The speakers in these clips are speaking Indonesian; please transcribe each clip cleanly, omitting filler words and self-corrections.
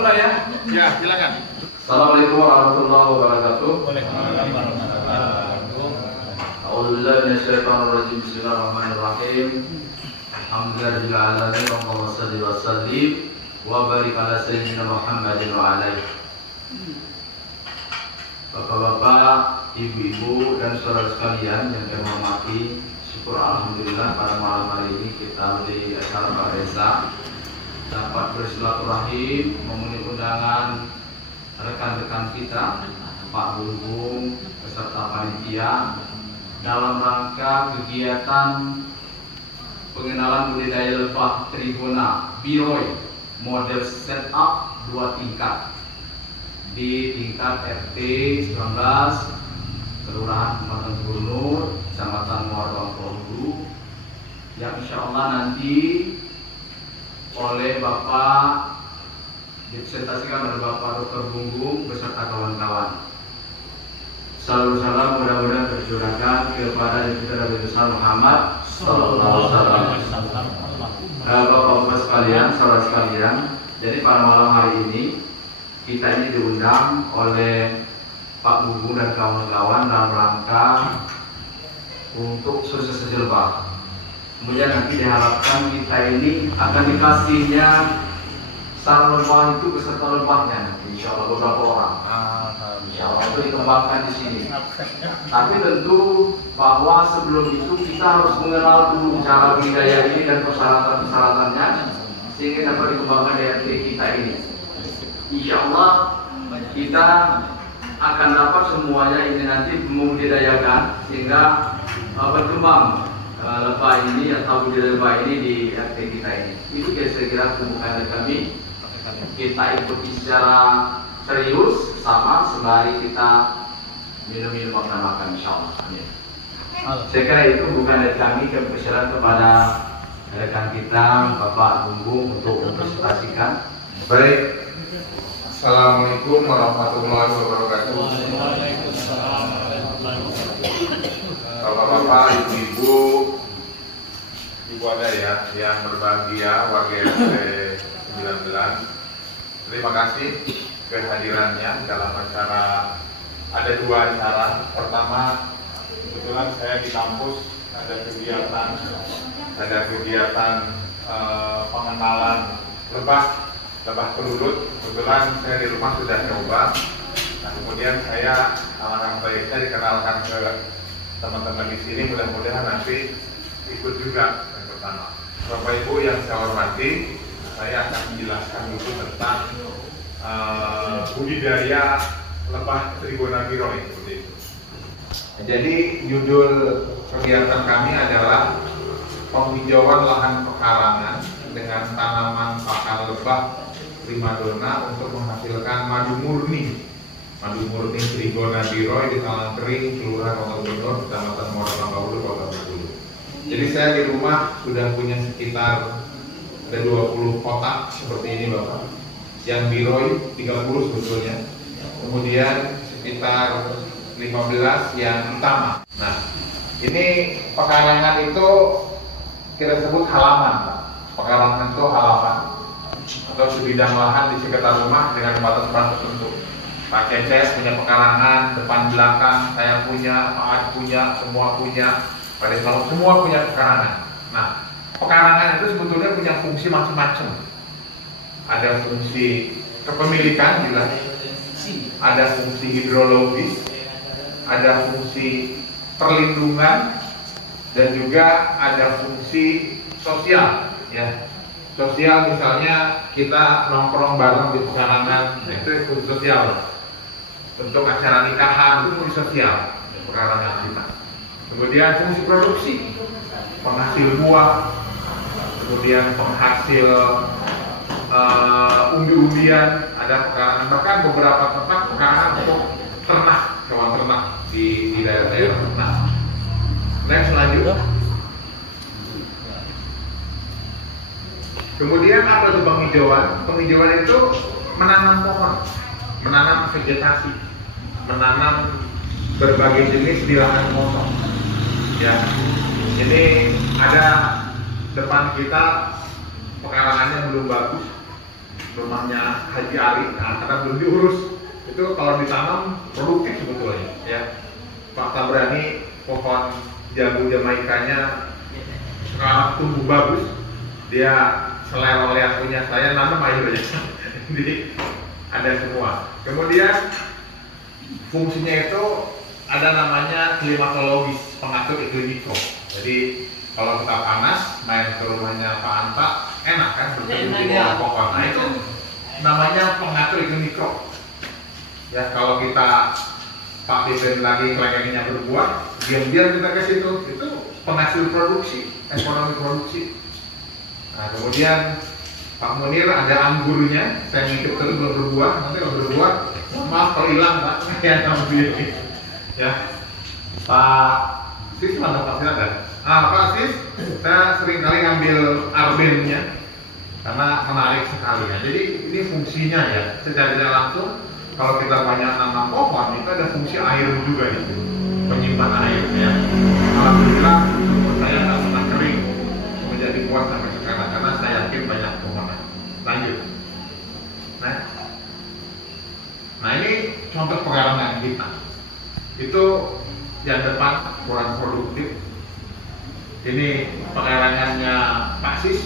mulai ya? Ya, silakan. Assalamualaikum warahmatullahi wabarakatuh. Waalaikumsalam warahmatullahi wabarakatuh. A'udzubillahi minasyaitonirrajim. Bismillahirrahmanirrahim. Alhamdulillahirabbil alamin. Allahumma shalli wa sallim wa barik ala sayyidina Muhammadin wa alaihi. Bapak-bapak, ibu-ibu dan saudara sekalian yang saya hormati, syukur alhamdulillah pada malam hari ini kita di acara Pak Desa dapat bersilaturahim memenuhi undangan rekan-rekan kita, Pak Bunggung beserta panitia dalam rangka kegiatan pengenalan budidaya lebah trigona Biroy model setup 2 tingkat di tingkat RT 19 Kelurahan Kecamatan Gubernur, Kecamatan Muara Bangka, yang insya Allah nanti oleh Bapak dipresentasikan oleh Bapak Dr. Bunggung beserta kawan-kawan. Salam mudah-mudahan tercurahkan kepada Nabi besar Muhammad Sallallahu Alaihi Wasallam. Bapak-bapak sekalian, saudara sekalian, jadi pada malam hari ini kita ini diundang oleh Pak Bunggung dan kawan-kawan dalam rangka untuk sosialisasi lebah. Kemudian nanti diharapkan kita ini akan dikasihnya sarang lebah itu beserta lebahnya nanti, insya Allah beberapa orang. Insya Allah itu dikembangkan di sini. Tapi tentu bahwa sebelum itu kita harus mengenal dulu cara budidaya ini dan persyaratan-persyaratannya sehingga dapat dikembangkan di RT kita ini. Insya Allah kita akan dapat semuanya ini nanti membudidayakan sehingga berkembang lebah ini atau budidaya lebah ini di RT kita ini. Itu kira-kira pembukaan dari kami. Kita ikuti secara serius sama sembari kita minum-minum makan-makan insya Allah. Amin. Saya kira itu bukan dari kami, kepercayaan kepada rekan kita Bapak Bunggung untuk mempresentasikan. Baik. Assalamualaikum warahmatullahi wabarakatuh. Bapak-bapak, ibu-ibu, ibu ada ya yang berbahagia warga RT 19. Terima kasih kehadirannya dalam acara. Ada 2 acara. Pertama, kebetulan saya di kampus ada kegiatan pengenalan lebah pelurut. Kebetulan saya di rumah sudah coba. Nah, kemudian saya alangkah baiknya dikenalkan ke teman-teman di sini. Mudah-mudahan nanti ikut juga yang pertama. Bapak Ibu yang saya hormati, saya akan menjelaskan dulu tentang budidaya lebah trigona biroy seperti itu. Jadi judul kegiatan kami adalah penghijauan lahan pekarangan dengan tanaman pakan lebah primadona untuk menghasilkan madu murni trigona biroy di Talang Kering, Kelurahan Kota Gubernur, Kecamatan Muara Bangka, Kota Bengkulu. Jadi saya di rumah sudah punya sekitar ada 20 kotak seperti ini Bapak. Yang biroy 30 sebetulnya. Kemudian sekitar 15 yang utama. Nah, ini pekarangan itu kita sebut halaman. Pekarangan itu halaman atau sebidang lahan di sekitar rumah dengan batas-batas tertentu. Pak Cecep punya pekarangan depan belakang, saya punya, Pak Ad punya, semua punya, Pak Desa semua punya pekarangan. Nah, pekarangan itu sebetulnya punya fungsi macam-macam. Ada fungsi kepemilikan jelas, ada fungsi hidrologis, ada fungsi perlindungan, dan juga ada fungsi sosial. Ya, sosial misalnya kita nongkrong bareng di pekarangan, itu fungsi sosial. Untuk acara nikahan itu fungsi sosial pekarangan kita. Kemudian fungsi produksi, penghasil buah, kemudian penghasil umbi-umbian, ada pekarangan, bahkan beberapa tempat pekarangan untuk ternak, hewan ternak di daerah-daerah. Nah, next lanjut. Kemudian apa itu penghijauan? Penghijauan itu menanam pohon, menanam vegetasi, menanam berbagai jenis di lahan kosong. Ya, ini ada depan kita pekarangannya belum bagus, rumahnya Haji Ari, nah karena belum diurus, itu kalau ditanam produktif sebetulnya ya. Pak Tabrani pohon jamu Jamaikanya sekarang tumbuh bagus, dia selera yang punya saya nanam aja banyak. Jadi ada semua. Kemudian fungsinya itu ada namanya klimatologis, pengatur iklim mikro. Jadi kalau kita panas main ke rumahnya Pak Anta enak kan, berteduh di bawah pohon. Nah itu namanya pengatur iklim mikro. Ya kalau kita Pak Pimpin lagi kelengennya berbuah, diam-diam kita ke situ, itu penghasil produksi, ekonomi produksi. Nah kemudian Pak Munir ada anggurnya, saya ngikut terus belum berbuah, nanti kalau berbuah, maaf kalau hilang Pak, saya ngambil. Ya, Pak Sis mana Pak Sis ada? Pak Sis, saya sering kali ngambil arbennya karena menarik sekali ya. Jadi ini fungsinya ya, secara tidak langsung kalau kita banyak nanam pohon itu ada fungsi air juga itu, penyimpan air ya. Alhamdulillah saya nggak pernah kering menjadi buah sampai sekarang karena saya yakin banyak pohon. Lanjut. Nah ini contoh pekarangan kita. Itu yang depan kurang produktif. Ini pekarangannya Pak Sis.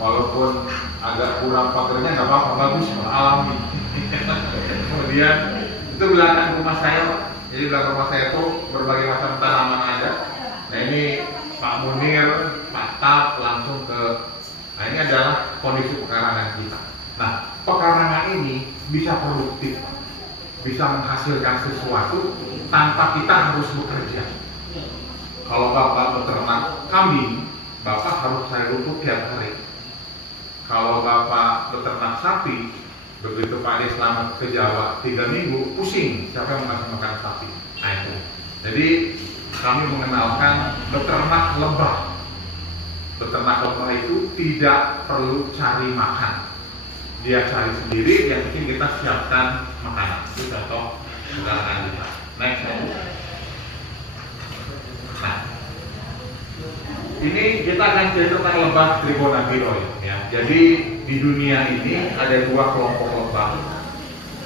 Walaupun agak kurang pagernya nggak apa-apa, bagus, alami. Kemudian itu belakang rumah saya, Pak. Jadi belakang rumah saya itu berbagai macam tanaman ada. Nah ini Pak Munir, Pak Tab langsung ke. Nah ini adalah kondisi pekarangan kita. Nah pekarangan ini bisa produktif, bisa menghasilkan sesuatu tanpa kita harus bekerja. Kalau Bapak beternak kambing, Bapak harus saya rumput tiap hari. Kalau Bapak beternak sapi, begitu Pak Ade selamat ke Jawa 3 minggu, pusing siapa yang ngasih makan sapi. Nah itu. Jadi kami mengenalkan beternak lebah. Beternak lebah itu tidak perlu cari makan. Dia cari sendiri, yang penting kita siapkan makanan. Itu contoh sederhana kita. Next. Nah, ini kita akan cerita tentang lebah Trigonaviroid ya. Jadi di dunia ini ada 2 kelompok lebah.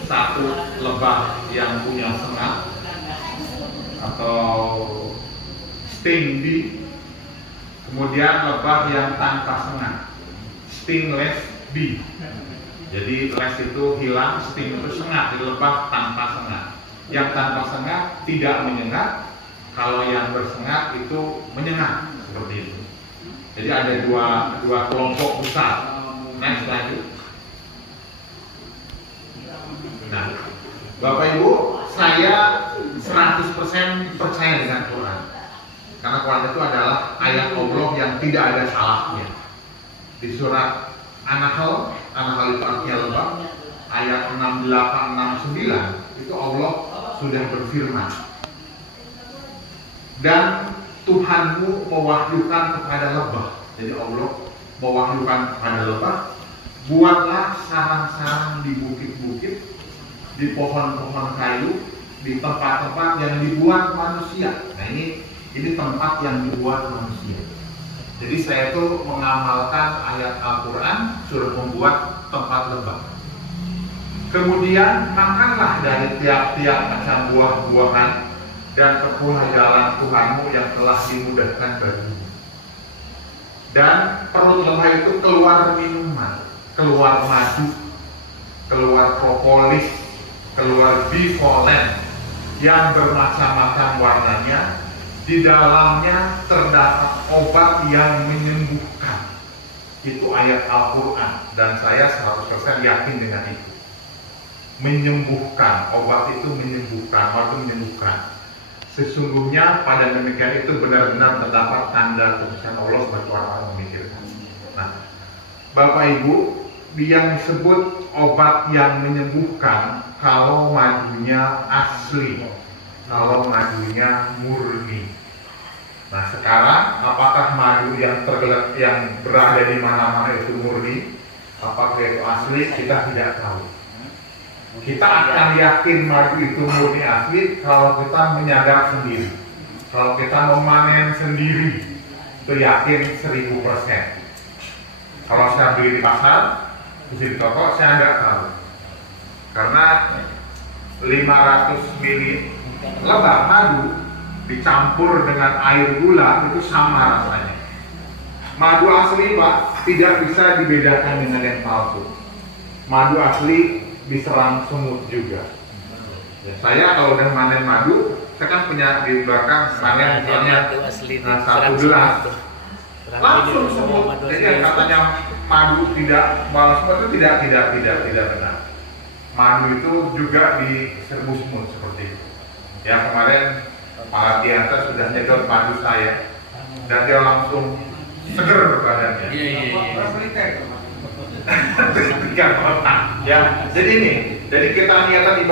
Satu lebah yang punya sengat atau sting bee. Kemudian lebah yang tanpa sengat, stingless bee. Jadi less itu hilang, sting itu sengat, jadi lebah tanpa sengat. Yang tanpa sengat tidak menyengat, kalau yang bersengat itu menyengat, seperti itu. Jadi ada dua kelompok besar. Next lanjut. Nah, Bapak Ibu, saya 100% percaya dengan Quran. Karena Quran itu adalah ayat Allah yang tidak ada salahnya. Di surat An-Nahl itu artinya lebah, ayat 6869 itu Allah sudah berfirman. Dan Tuhanmu mewahyukan kepada lebah. Jadi Allah mewahyukan kepada lebah, buatlah sarang-sarang di bukit-bukit, di pohon-pohon kayu, di tempat-tempat yang dibuat manusia. Nah ini tempat yang dibuat manusia. Jadi saya itu mengamalkan ayat Al-Quran suruh membuat tempat lebah. Kemudian makanlah dari tiap-tiap macam buah-buahan dan tempuhlah jalan Tuhanmu yang telah dimudahkan bagimu. Dan perut lebah itu keluar minuman, keluar madu, keluar propolis, keluar bivolen yang bermacam-macam warnanya. Di dalamnya terdapat obat yang menyembuhkan. Itu ayat Al-Quran dan saya 100% yakin dengan itu. Menyembuhkan, obat itu menyembuhkan, obat itu menyembuhkan. Sesungguhnya pada demikian itu benar-benar terdapat tanda kebesaran Allah sebagai orang memikirkan. Nah, Bapak Ibu, yang disebut obat yang menyembuhkan kalau madunya asli, kalau madunya murni. Nah sekarang apakah madu yang berada di mana-mana itu murni, apakah itu asli, kita tidak tahu. Kita akan yakin madu itu murni asli kalau kita menyadap sendiri, kalau kita memanen sendiri, itu yakin 1000%. Kalau saya beli di pasar, di toko saya nggak tahu. Karena 500 ml lebah madu dicampur dengan air gula itu sama rasanya. Madu asli Pak tidak bisa dibedakan dengan yang palsu. Madu asli diserang semut juga. Ya, saya kalau udah panen madu, saya kan punya di belakang panen misalnya satu gelas, langsung semut. Jadi yang katanya madu tidak balas semut itu tidak benar. Madu itu juga diserbu semut seperti itu. Ya kemarin Pak Ardianta sudah nyedot madu saya dan dia langsung seger badannya. Tiga kotak. Ya, jadi ini, jadi kita niatan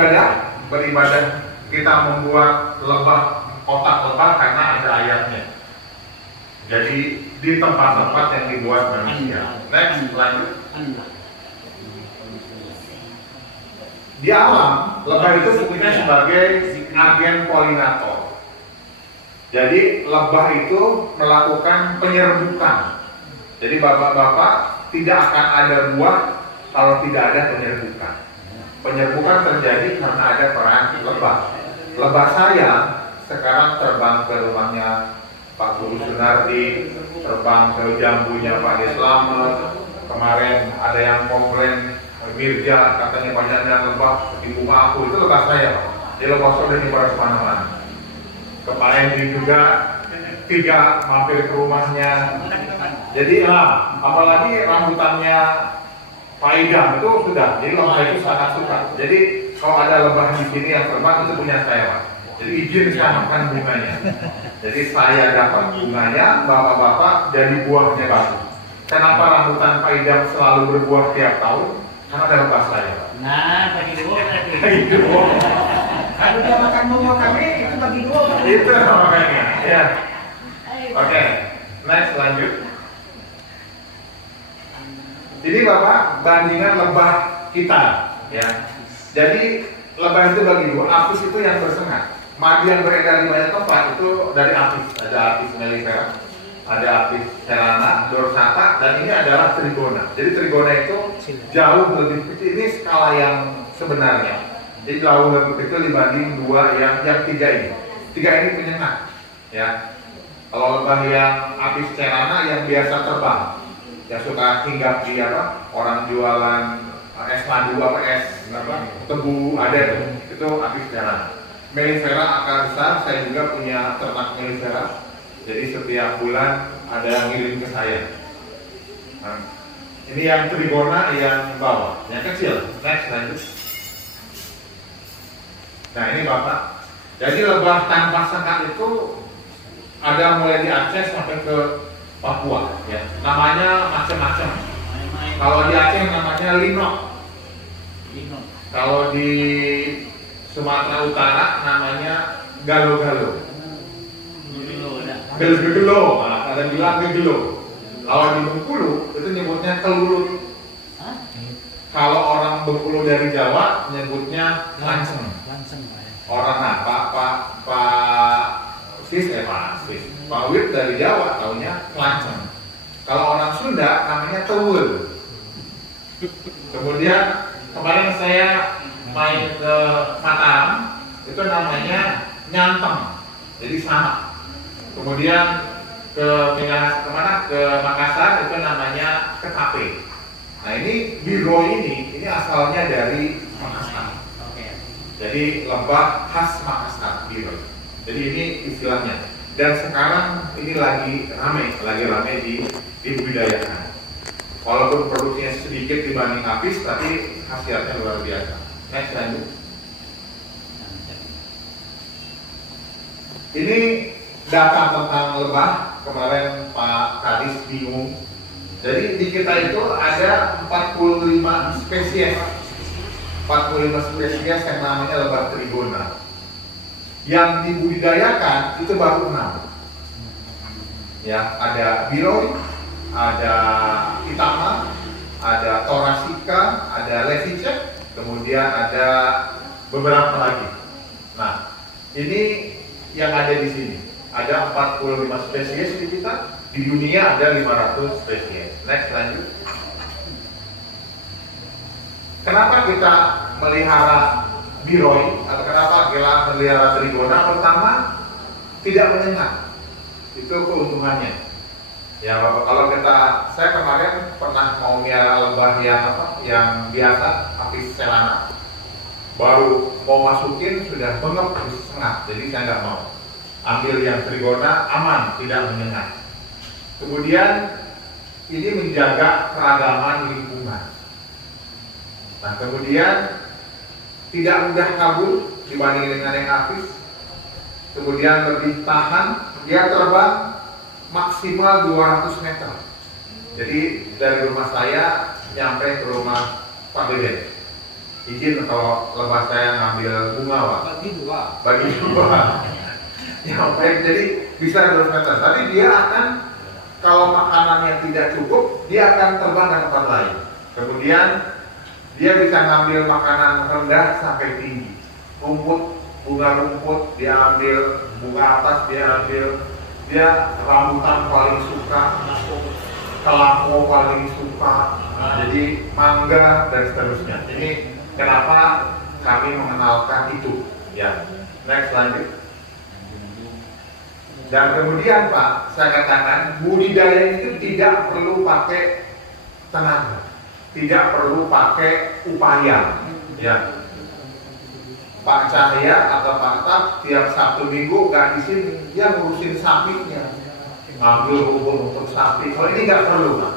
beribadah kita membuat lebah kotak lebah karena ada ayatnya. Jadi di tempat-tempat yang dibuat manusia. Next, lanjut. Di alam, lebah itu fungsinya sebagai agen polinator. Jadi lebah itu melakukan penyerbukan. Jadi bapak-bapak tidak akan ada buah kalau tidak ada penyerbukan. Penyerbukan terjadi karena ada peran lebah. Lebah saya sekarang terbang ke rumahnya Pak Guru Sunardi, terbang ke jambunya Pak Deslamet. Kemarin ada yang komplain Mirja katanya banyaknya lebah di rumah aku, itu lebah saya. Dia lebah sudah nyebar kemana-mana. Ke Pak Endi juga 3 mampir ke rumahnya. Jadi apalagi rambutannya Pak Idam itu sudah. Jadi lebah itu sangat suka. Jadi kalau ada lebah di sini yang terbang itu punya saya Pak. Jadi izin saya makan bunganya. Jadi saya dapat bunganya, bapak-bapak jadi buahnya bagus. Kenapa rambutan Pak Idam selalu berbuah tiap tahun? Karena ada lebah saya Pak. Nah, bagi dua. Kalau dia makan bunga kami, itu bagi 2. Itu makanya, ya. Oke, next lanjut. Ini Bapak bandingan lebah kita, ya. Jadi lebah itu bagi 2. Apis itu yang bersengat. Madu yang beredar di banyak tempat itu dari apis. Ada apis mellifera, ada apis cerana, dorsata, dan ini adalah trigona. Jadi trigona itu jauh lebih kecil. Ini skala yang sebenarnya. Jadi jauh lebih kecil dibanding 2 yang 3 ini. 3 ini penyengat, ya. Kalau lebah yang apis cerana yang biasa terbang, yang suka hinggap di orang jualan es madu tebu ada itu apis cerana. Mellifera akar besar, saya juga punya ternak mellifera. Jadi setiap bulan ada yang ngirim ke saya. Nah, ini yang trigona yang bawah, yang kecil. Next lanjut. Nah ini Bapak. Jadi lebah tanpa sengat itu ada mulai di Aceh sampai ke Papua, ya. Namanya macam-macam. Kalau di Aceh namanya linok. Kalau di Sumatera Utara namanya galo-galo. Gelo-gelo, ada bilang gegelo. Kalau di Bengkulu itu nyebutnya kelulut. Kalau orang Bengkulu dari Jawa nyebutnya langseng. Orang Pak Wid dari Jawa taunya langseng. Kalau orang Sunda namanya tewul. Kemudian kemarin saya main ke Mataram itu namanya nyanteng. Jadi sama. Kemudian ke Makassar itu namanya ketape. Nah ini biro ini asalnya dari Makassar. Jadi lebah khas Makassar biro. Jadi ini istilahnya. Dan sekarang ini lagi rame dibudidayakan. Walaupun produksinya sedikit dibanding apis, tapi khasiatnya luar biasa. Next lanjut. Ini data tentang lebah. Kemarin Pak Kadis bingung. Jadi di kita itu ada 45 spesies. 45 spesies yang namanya lebah trigona. Yang dibudidayakan itu baru 6. Ya, ada biroi, ada itama, ada thoracea, ada levice, kemudian ada beberapa lagi. Nah, ini yang ada di sini. Ada 45 spesies di kita, Di dunia ada 500 spesies. Next, lanjut. Kenapa kita melihara biroi atau kenapa kita melihara trigona? Pertama, tidak menyengat. Itu keuntungannya. Ya, Bapak, kalau saya kemarin pernah mau melihara lebah yang biasa, apis celana. Baru mau masukin sudah bengep, sengat. Jadi saya nggak mau. Ambil yang trigona aman, tidak menyengat. Kemudian ini menjaga keragaman lingkungan. Nah, kemudian tidak mudah kabur dibanding dengan yang apis. Kemudian lebih tahan, dia terbang maksimal 200 meter. Jadi dari rumah saya nyampe ke rumah Pak Deden. Izin kalau lebah saya ngambil bunga, Pak. Bagi dua. Nyampe, jadi bisa 200 meter. Tapi dia akan, kalau makanannya tidak cukup, dia akan terbang ke tempat lain. Kemudian dia bisa ngambil makanan rendah sampai tinggi. Rumput, bunga rumput dia ambil, bunga atas dia ambil. Dia rambutan paling suka, kelapa paling suka, jadi mangga dan seterusnya. Ini kenapa kami mengenalkan itu. Ya, next, lanjut. Dan kemudian Pak, saya katakan budidaya itu tidak perlu pakai tenaga, tidak perlu pakai upaya. Ya, Pak Cahya atau Pak Tap tiap Sabtu Minggu nggak di sini, dia ngurusin sapinya, ngambil rumput sapi. Kalau ini nggak perlu, Pak.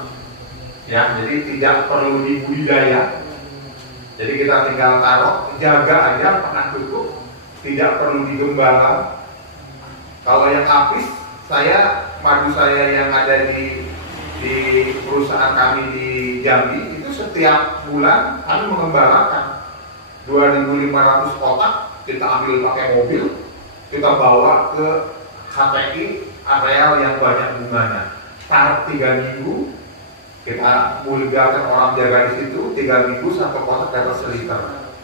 Ya, jadi tidak perlu dibudidaya. Jadi kita tinggal taruh, jaga aja, panas tutup, tidak perlu digembala. Kalau yang apis, madu saya yang ada di perusahaan kami di Jambi itu setiap bulan kami mengembalakan 2.500 kotak, kita ambil pakai mobil, kita bawa ke HTI areal yang banyak bunganya. Taruh 3 minggu, kita mulihkan orang jaga di situ, 3 minggu satu kotak dapat 1 liter,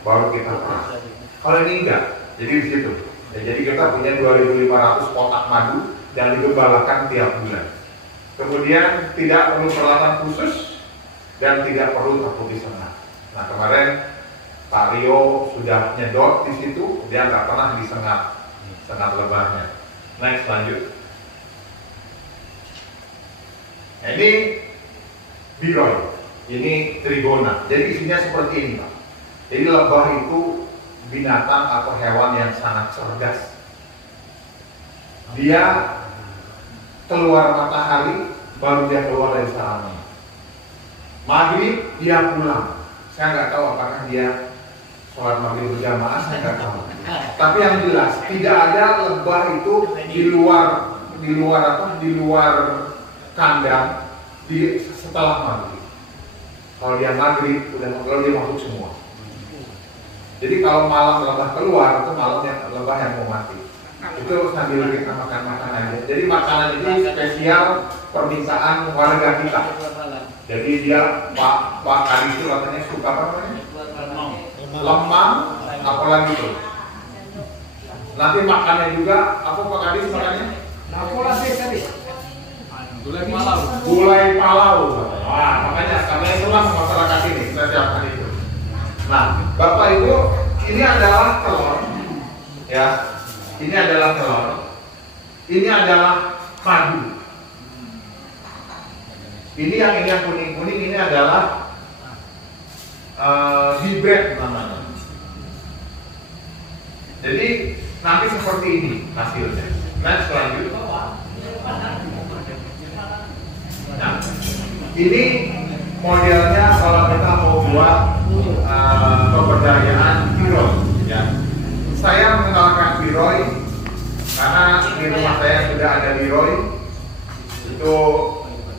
baru kita perah. Kalau ini enggak, jadi di situ. Ya, jadi kita punya 2.500 kotak madu yang digembalakan tiap bulan. Kemudian tidak perlu peralatan khusus dan tidak perlu takut disengat. Nah, kemarin Pak Rio sudah nyedot di situ, dia nggak pernah disengat lebahnya. Next, lanjut. Nah, ini biroi, ini trigona. Jadi isinya seperti ini, Pak. Jadi lebah itu binatang atau hewan yang sangat cerdas. Dia keluar matahari baru dia keluar dari sarangnya. Maghrib dia pulang. Saya nggak tahu apakah dia sholat maghrib berjamaah, saya nggak tahu. Tapi yang jelas tidak ada lebah itu di luar kandang setelah maghrib. Kalau dia maghrib udah dia masuk semua. Jadi kalau malam lebah keluar itu malamnya lebah yang mau mati. Itu sambil kita makan aja. Jadi makanan ini spesial permintaan warga kita. Jadi dia Pak Kadi itu katanya suka apa namanya? Lemang, apalagi itu. Nanti makannya juga apa Pak Kadi makannya? Gulai palau. Wah, makanya kami itulah masyarakat ini kita siapkan itu. Nah, Bapak Ibu, ini adalah telur, ya. Ini adalah telur. Ini adalah madu. Ini yang kuning-kuning ini adalah hibrid namanya. Jadi nanti seperti ini hasilnya. Next, lanjut. Nah, ini modelnya kalau kita mau buat pemberdayaan biroi, ya. Saya mengenalkan biroi karena di rumah saya sudah ada biroi. Itu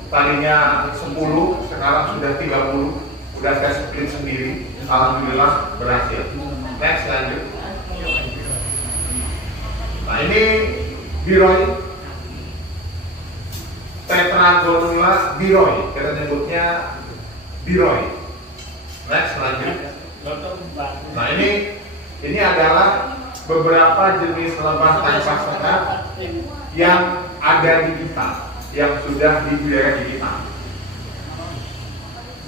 tadinya 10, sekarang sudah 30. Udah saya split sendiri. Alhamdulillah berhasil. Next, lanjut. Nah, ini biroi, Tetragonula biroi, kita nyebutnya biroi. Next, lanjut. Nah, ini adalah beberapa jenis lebah tanpa sekat yang ada di kita. yang sudah dipelihara di kita.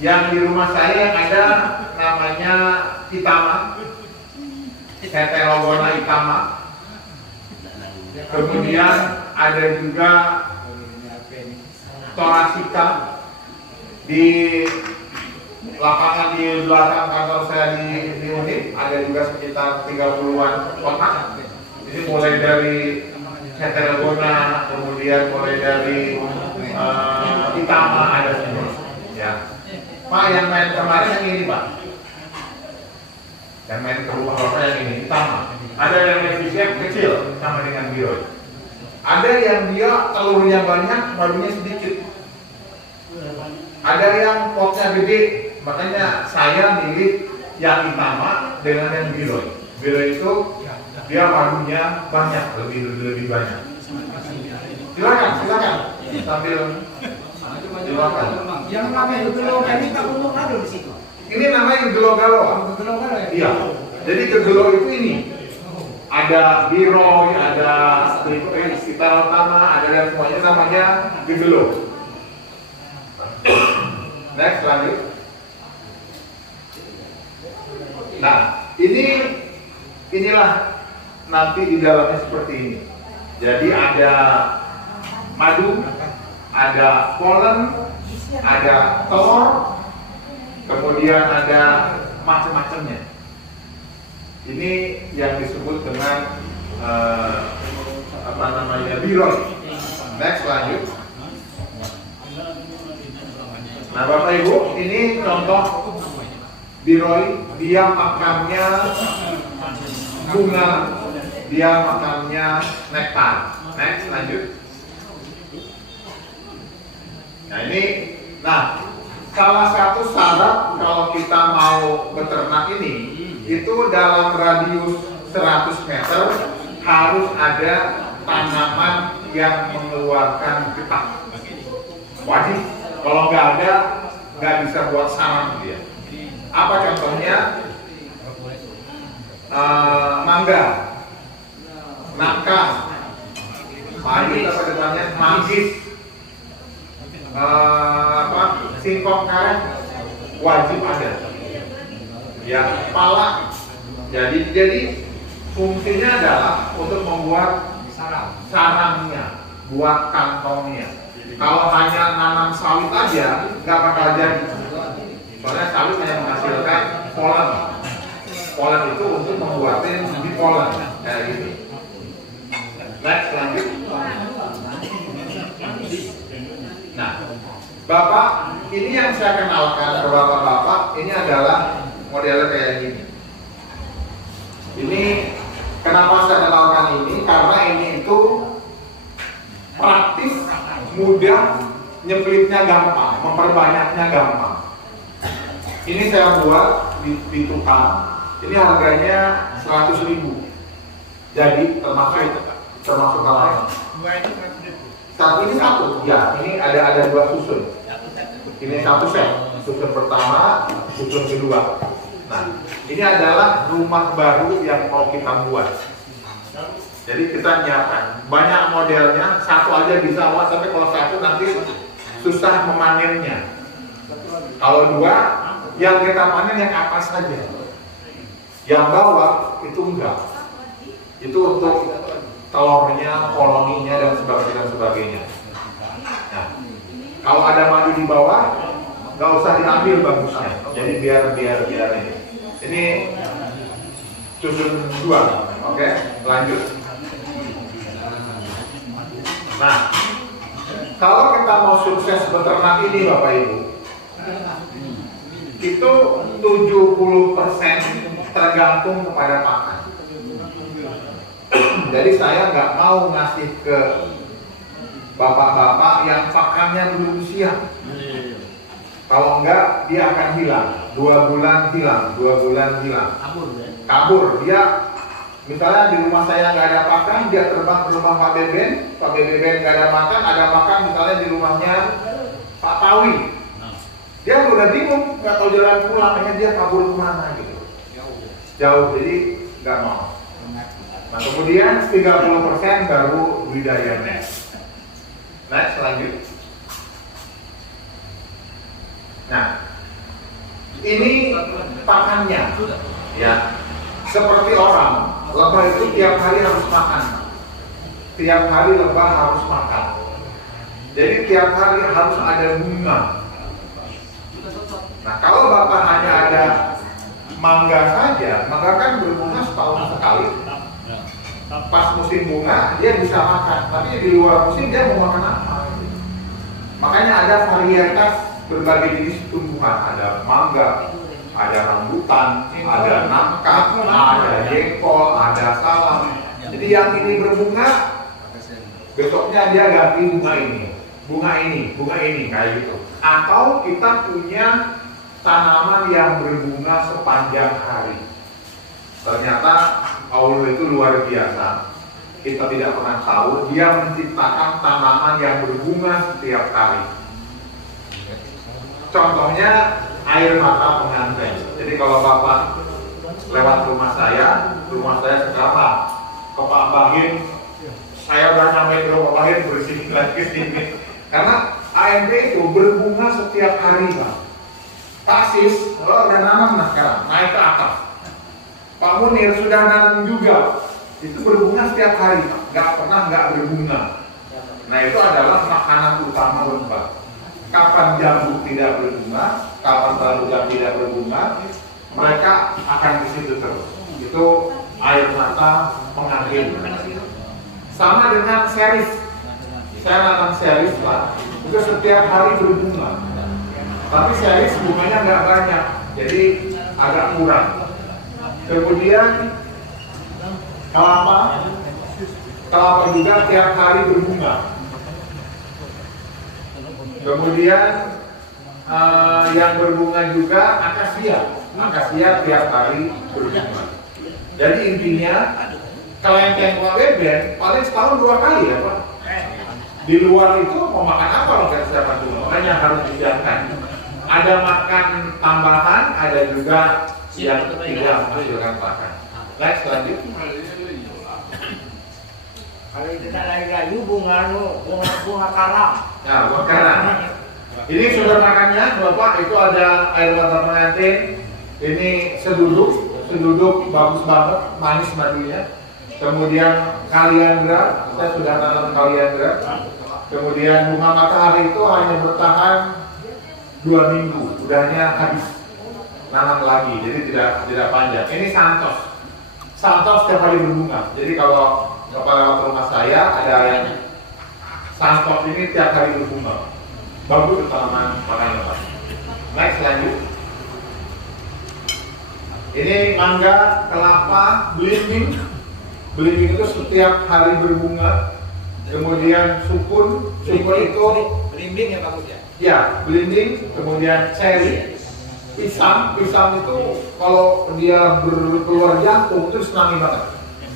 Yang di rumah saya ada namanya Itama, Heterogona Itama. Kemudian ada juga Thoracea di lapangan di belakang kantor saya di Unit, ada juga sekitar 30-an kotak. Ini mulai dari Heterogona, kemudian mulai dari Itama ada semua. Ya. Pak, yang main kemarin yang ini, Pak. Yang main ke rumah bapak yang ini, Itama. Ada yang efisien kecil sama dengan biroid. Ada yang dia telurnya banyak, madunya sedikit. Ada yang potnya gede, makanya saya milih yang Itama dengan yang biroid. Biroid itu dia madunya banyak, lebih banyak. Silakan sambil silakan. Yang namanya gelo ini tak untuk ada di situ. Ini namanya gelo-galo. Iya. Jadi gegelo itu ini. Ada biroid, ada sekitar utama, ada yang semuanya namanya gegelo. Next lanjut. Nah, inilah nanti di dalamnya seperti ini. Jadi ada madu, ada polen, ada telur, kemudian ada macam-macamnya. Ini yang disebut dengan biroid. Next lanjut. Nah, Bapak Ibu, ini contoh biroid. Dia makannya bunga, dia makannya nektar. Next lanjut. Nah, salah satu syarat kalau kita mau beternak ini, itu dalam radius 100 meter harus ada tanaman yang mengeluarkan getah. Wajib. Kalau nggak ada, nggak bisa buat sarang dia. Apa contohnya? Mangga, nangka, manggis apa depannya? Manggis, singkong karet, wajib ada. Ya, pala. Jadi fungsinya adalah untuk membuat sarangnya, buat kantongnya. Kalau hanya nanam sawit aja, nggak bakal jadi. Soalnya sawit hanya menghasilkan polen. Polen itu untuk membuatin biji polen kayak gini. Next lanjut. Nah, Bapak, ini yang saya kenalkan ke Bapak-bapak, ini adalah modelnya kayak gini. Ini kenapa saya kenalkan ini? Karena ini itu praktis, mudah, nyeplitnya gampang, memperbanyaknya gampang. Ini saya buat di tukang. Ini harganya 100.000. Jadi termasuk kalau saat ini satu, ya ini ada 2 susun. Ini satu set, susun pertama, susun kedua. Nah, ini adalah rumah baru yang mau kita buat. Jadi kita nyiapkan banyak modelnya, satu aja bisa, tapi kalau satu nanti susah memanennya. Kalau 2, yang kita panen yang atas saja. Yang bawah itu enggak. Itu untuk telurnya, koloninya dan sebagainya. Nah, kalau ada madu di bawah, nggak usah diambil bagusnya. Jadi biar ini. Ini susun 2. Oke, lanjut. Nah, kalau kita mau sukses beternak ini, Bapak Ibu, itu 70% tergantung kepada pakan. Jadi saya nggak mau ngasih ke bapak-bapak yang pakannya belum siap. Kalau enggak, dia akan hilang. 2 bulan hilang, 2 bulan hilang. Kabur. Dia, misalnya di rumah saya nggak ada pakan, dia terbang ke rumah Pak Beben. Pak Beben nggak ada makan, misalnya di rumahnya Pak Tawi. Dia udah bingung, nggak tahu jalan pulang, akhirnya dia kabur kemana gitu. Jauh, jadi nggak mau. Nah, kemudian 30% baru budidayanya. Next, lanjut. Nah, ini pakannya, ya. Seperti orang, lebah itu tiap hari harus makan. Tiap hari lebah harus makan. Jadi tiap hari harus ada bunga. Nah, kalau Bapak hanya ada mangga saja, mangga kan berbunga setahun sekali. Pas musim bunga dia bisa makan, tapi di luar musim dia mau makan apa? Makanya ada varietas berbagai jenis tumbuhan, ada mangga, ada rambutan, ada nangka, ada jengkol, ada salam. Jadi yang ini berbunga, besoknya dia ganti bunga ini kayak gitu. Atau kita punya tanaman yang berbunga sepanjang hari. Ternyata Allah itu luar biasa. Kita tidak pernah tahu dia menciptakan tanaman yang berbunga setiap hari. Contohnya air mata pengantin. Jadi kalau Bapak lewat rumah saya sekarang ke Pak Bahin, saya udah nyampe ke Pak Bahin bersih lagi sini. Karena AMP itu berbunga setiap hari, Pak. Pasis, kalau udah nanam sekarang naik ke atas. Pak Munir sudah nanam juga, itu berbunga setiap hari, Pak. Nggak pernah nggak berbunga. Nah itu adalah makanan utama lebah. Kapan jambu tidak berbunga, kapan terlalu jam tidak berbunga, mereka akan di situ terus. Itu air mata pengantin. Sama dengan seris. Saya nanam seris, Pak. Itu setiap hari berbunga. Tapi series bunganya nggak banyak, jadi agak kurang. Kemudian kelapa juga tiap hari berbunga. Kemudian yang berbunga juga akasia tiap hari berbunga. Jadi intinya kelengkeng beben paling setahun 2 kali ya Pak. Di luar itu mau makan apa kalau nggak siapa dulu, makanya harus disiapkan. Ada makan tambahan, ada juga yang tidak menghasilkan pakan. Next, lanjut. Kalau tidak lagi bunga karang. Nah, bunga karang. Ini sumber makannya, Bapak, itu ada air mata pengantin. Ini seduduk bagus banget, manis madunya. Kemudian kaliandra, saya sudah tanam kaliandra. Kemudian bunga matahari itu hanya bertahan 2 minggu, udahnya habis, nanam lagi, jadi tidak panjang. Ini santos setiap hari berbunga. Jadi kalau lewat rumah saya ada yang santos ini tiap hari berbunga. Bagus tanaman makan lepas. Next, lanjut. Ini mangga, kelapa, belimbing. Belimbing itu setiap hari berbunga. Kemudian sukun itu Belimbing ya bagus ya? ya, belimbing, kemudian ceri, pisang itu kalau dia berkeluar jantung itu senangi banget.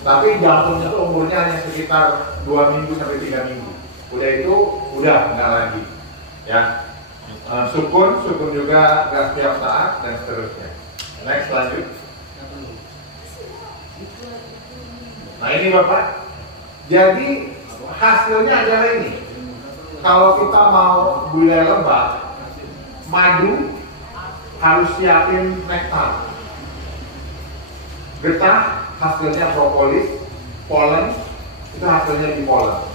Tapi jantungnya itu umurnya hanya sekitar 2 minggu sampai 3 minggu. Udah itu udah nggak lagi. Ya, sukun juga nggak setiap saat dan seterusnya. Next, lanjut. Nah ini Bapak, jadi hasilnya adalah ini. Kalau kita mau budidaya lebah, madu harus siapin nektar. Getah hasilnya propolis, polen itu hasilnya di polen.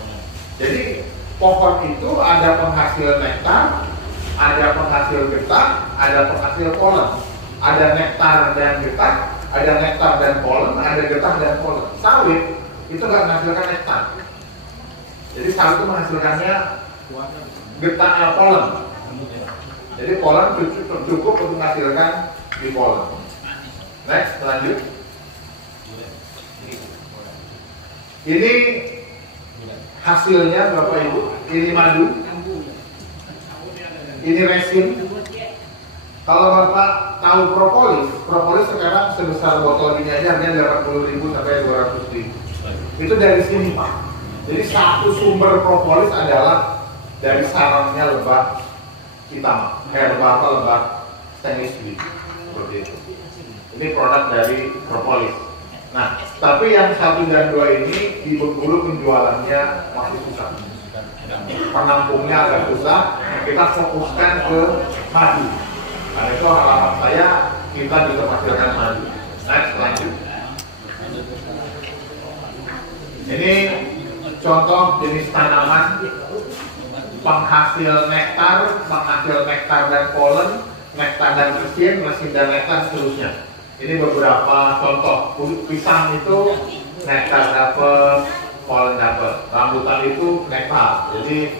Jadi pohon itu ada penghasil nektar, ada penghasil getah, ada penghasil polen. Ada nektar dan getah, ada nektar dan polen, ada getah dan polen. Sawit itu nggak menghasilkan nektar. Jadi sawit itu menghasilkannya getah polen. Jadi polen cukup untuk menghasilkan di polen. Next, lanjut. Ini hasilnya Bapak Ibu. Ini madu. Ini resin. Kalau Bapak tahu propolis sekarang sebesar botol ini aja harganya 80.000 sampai 200.000. Itu dari sini Pak. Jadi satu sumber propolis adalah dari sarangnya lebah hitam, lebah stainless steel, seperti itu. Ini produk dari propolis. Nah, tapi yang 1 dan 2 ini di Bengkulu penjualannya masih susah. penampungnya agak susah, kita fokuskan ke madu. Karena itu harapan saya kita bisa menghasilkan madu. Next, lanjut. Ini contoh jenis tanaman penghasil nektar dan polen, nektar dan mesin dan nektar seterusnya. Ini beberapa contoh. Pisang itu nektar dapat, polen dapat. Rambutan itu nektar. Jadi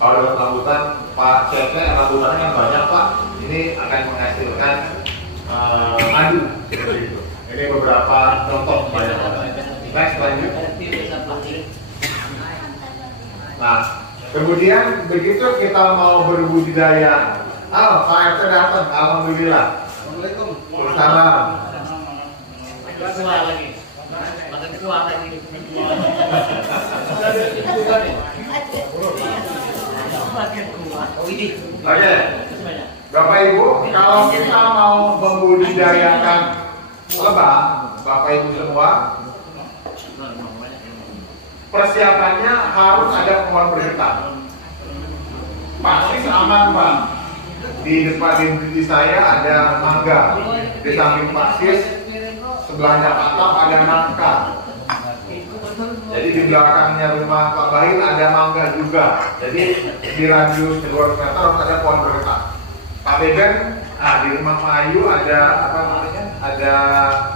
kalau dapat rambutan, Pak Cece, rambutannya kan banyak Pak. Ini akan menghasilkan madu. Ini beberapa contoh banyak. Next, lanjut. Nah, kemudian begitu kita mau berbudidaya, Pak RT datang, alhamdulillah. Salam. Kuah lagi. Makan kuah lagi. Oke, Bapak Ibu, kalau kita mau membudidayakan lebah, Bapak Ibu semua, persiapannya harus ada pohon bergetar. Pasti aman Pak. Di depan di saya ada mangga, di samping paksis sebelahnya atap ada nangka. Jadi di belakangnya rumah Pak Bahir ada mangga juga. Jadi di radius 200 meter harus ada pohon bergetar. Pak Beben, di rumah Pak Ayu ada apa namanya? Ada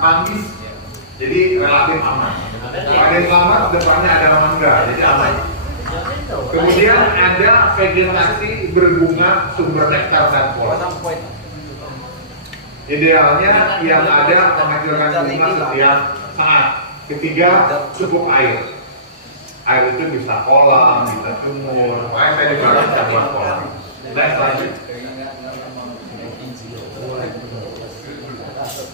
manggis. Jadi relatif aman. Pak Den Selamat depannya ada mangga, jadi aman. Kemudian ada vegetasi berbunga sumber nektar dan polen. Idealnya yang ada menghasilkan bunga setiap saat. Ketiga, cukup air. Air itu bisa kolam, bisa sumur. Makanya saya juga bisa buat kolam. Next, lanjut.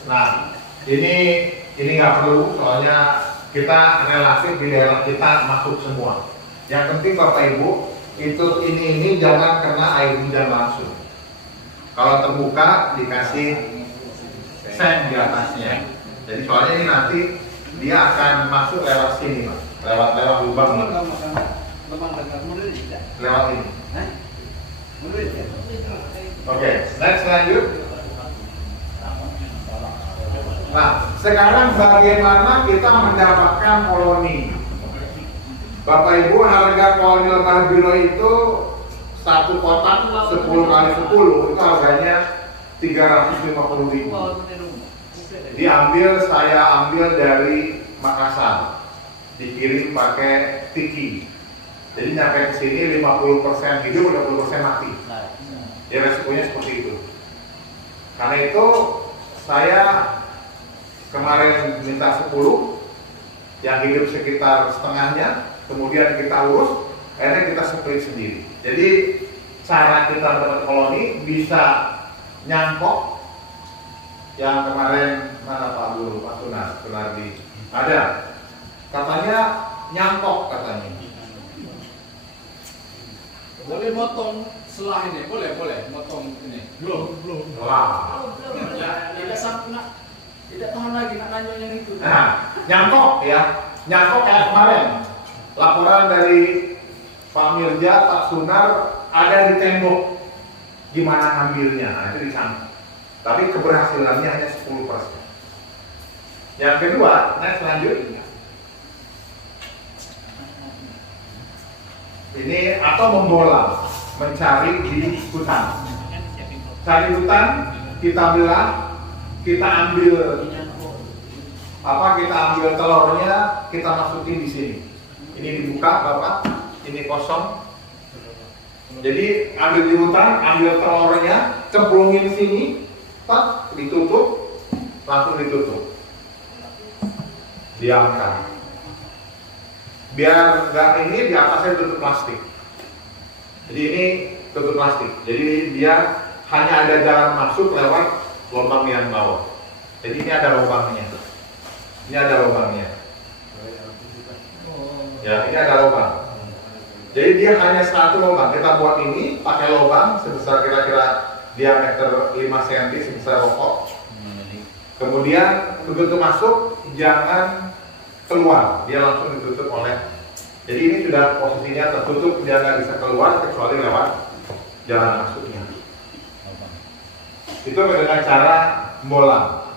Nah, ini nggak perlu, soalnya kita relatif di daerah kita masuk semua. Yang penting Bapak Ibu, itu ini jangan kena air hujan langsung. Kalau terbuka dikasih seng di atasnya. Jadi soalnya ini nanti dia akan masuk lewat sini, Mas. Lewat lubang ini. Lewat ini. Oke, next lanjut. Nah, sekarang bagaimana kita mendapatkan koloni? Bapak Ibu, harga koloni lebah biro itu satu kotak 10 kali 10 itu harganya 350.000. Saya ambil dari Makassar, dikirim pakai tiki. Jadi nyampe ke sini 50% hidup, 20% mati. Ya resikonya seperti itu. Karena itu saya kemarin minta 10, yang hidup sekitar setengahnya. Kemudian kita urus, akhirnya kita split sendiri. Jadi cara kita dapat koloni bisa nyangkok. Yang kemarin mana Pak Guru, Pak Sunardi ada, katanya nyangkok katanya. Boleh motong selah ini, boleh motong ini. Belum. Wah. Tidak sampai tidak tahan lagi nak nanya yang itu. Nah, nyangkok ya, nyangkok kayak kemarin. Laporan dari Pak Mirja, Pak Sunar ada di tembok. Gimana ngambilnya? Nah, itu disangkut. Tapi keberhasilannya hanya 10%. Yang kedua, next lanjut. Ini atau membola, mencari di hutan. Cari hutan, kita belah, kita ambil kita ambil telurnya, kita masukin di sini. Ini dibuka Bapak, ini kosong. Jadi ambil di hutan, ambil telurnya, cemplungin sini, ditutup, langsung ditutup. Diamkan. Biar nggak ini di atasnya tutup plastik. Jadi ini tutup plastik. Jadi dia hanya ada jalan masuk lewat lubang yang bawah. Jadi ini ada lubangnya. Ini ada lubangnya. Ya, ini ada lubang. Jadi dia hanya satu lubang. Kita buat ini pakai lubang sebesar kira-kira diameter 5 cm sebesar rokok. Kemudian begitu masuk jangan keluar, dia langsung ditutup oleh Jadi ini sudah posisinya tertutup, dia nggak bisa keluar kecuali lewat jalan masuknya. Itu dengan cara bolang.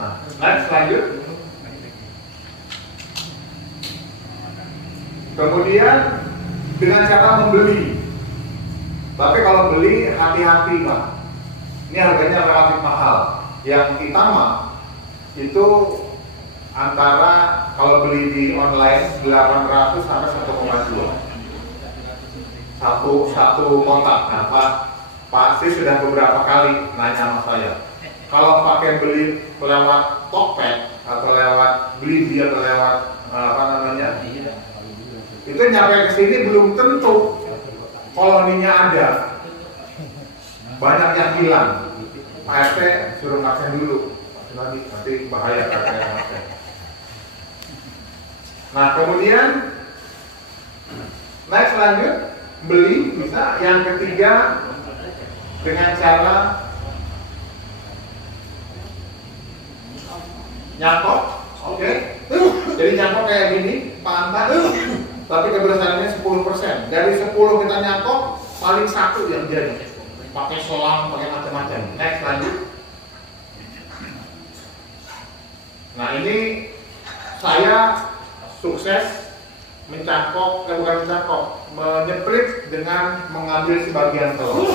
Nah, next lanjut. Kemudian dengan cara membeli. Tapi kalau beli hati-hati Pak. Ini harganya relatif mahal. Yang Itama itu antara kalau beli di online 800 sampai 1,2 satu kotak. Nah, Pak Sri sudah beberapa kali nanya sama saya. Kalau pakai beli lewat Tokped atau lewat Blibli atau lewat itu nyampe ke sini belum tentu koloninya ada. Banyak yang hilang. Pak RT suruh ngaksen dulu. Nanti bahaya kakaknya ngaksen. Nah, kemudian next lanjut beli bisa. Yang ketiga dengan cara nyangkok, oke? Jadi nyangkok kayak gini, pantat, tapi keberhasilannya 10%. Dari 10 kita nyangkok, paling 1 yang jadi. Pakai selang, pakai macam-macam. Next lanjut. Nah ini saya sukses mencangkok, bukan mencangkok, menyeplit dengan mengambil sebagian telur.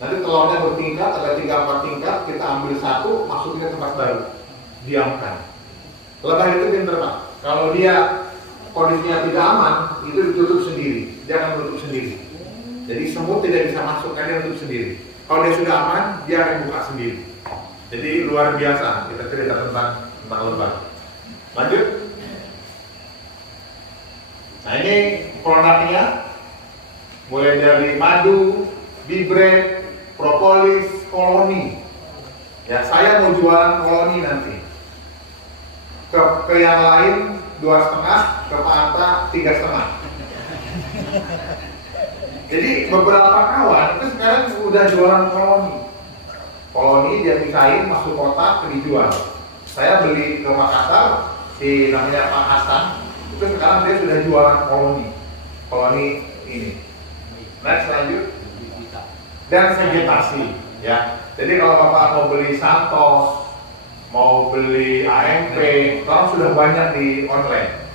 Nanti telurnya bertingkat, ada 3-4 tingkat, kita ambil 1, masukin ke tempat baru, diamkan. Lebah itu pinter Pak. Kalau dia kondisinya tidak aman, itu ditutup sendiri, dia akan tutup sendiri. Jadi semut tidak bisa masuk, karena dia tutup sendiri. Kalau dia sudah aman, dia akan buka sendiri. Jadi luar biasa kita cerita tentang lebah. Lanjut. Nah ini produknya, mulai dari madu, bibre, propolis, koloni. Ya saya mau jualan koloni nanti. Ke yang lain 2,5, ke Pak Anta 3,5. Jadi beberapa kawan itu sekarang udah jualan koloni. Koloni dia pisahin masuk kotak dijual. Saya beli ke Makassar, si namanya Pak Hasan, itu sekarang dia sudah jualan koloni. Koloni ini. Next lanjut. Dan vegetasi, ya. Jadi kalau Bapak mau beli Santos, mau beli AMP, sekarang sudah banyak di online.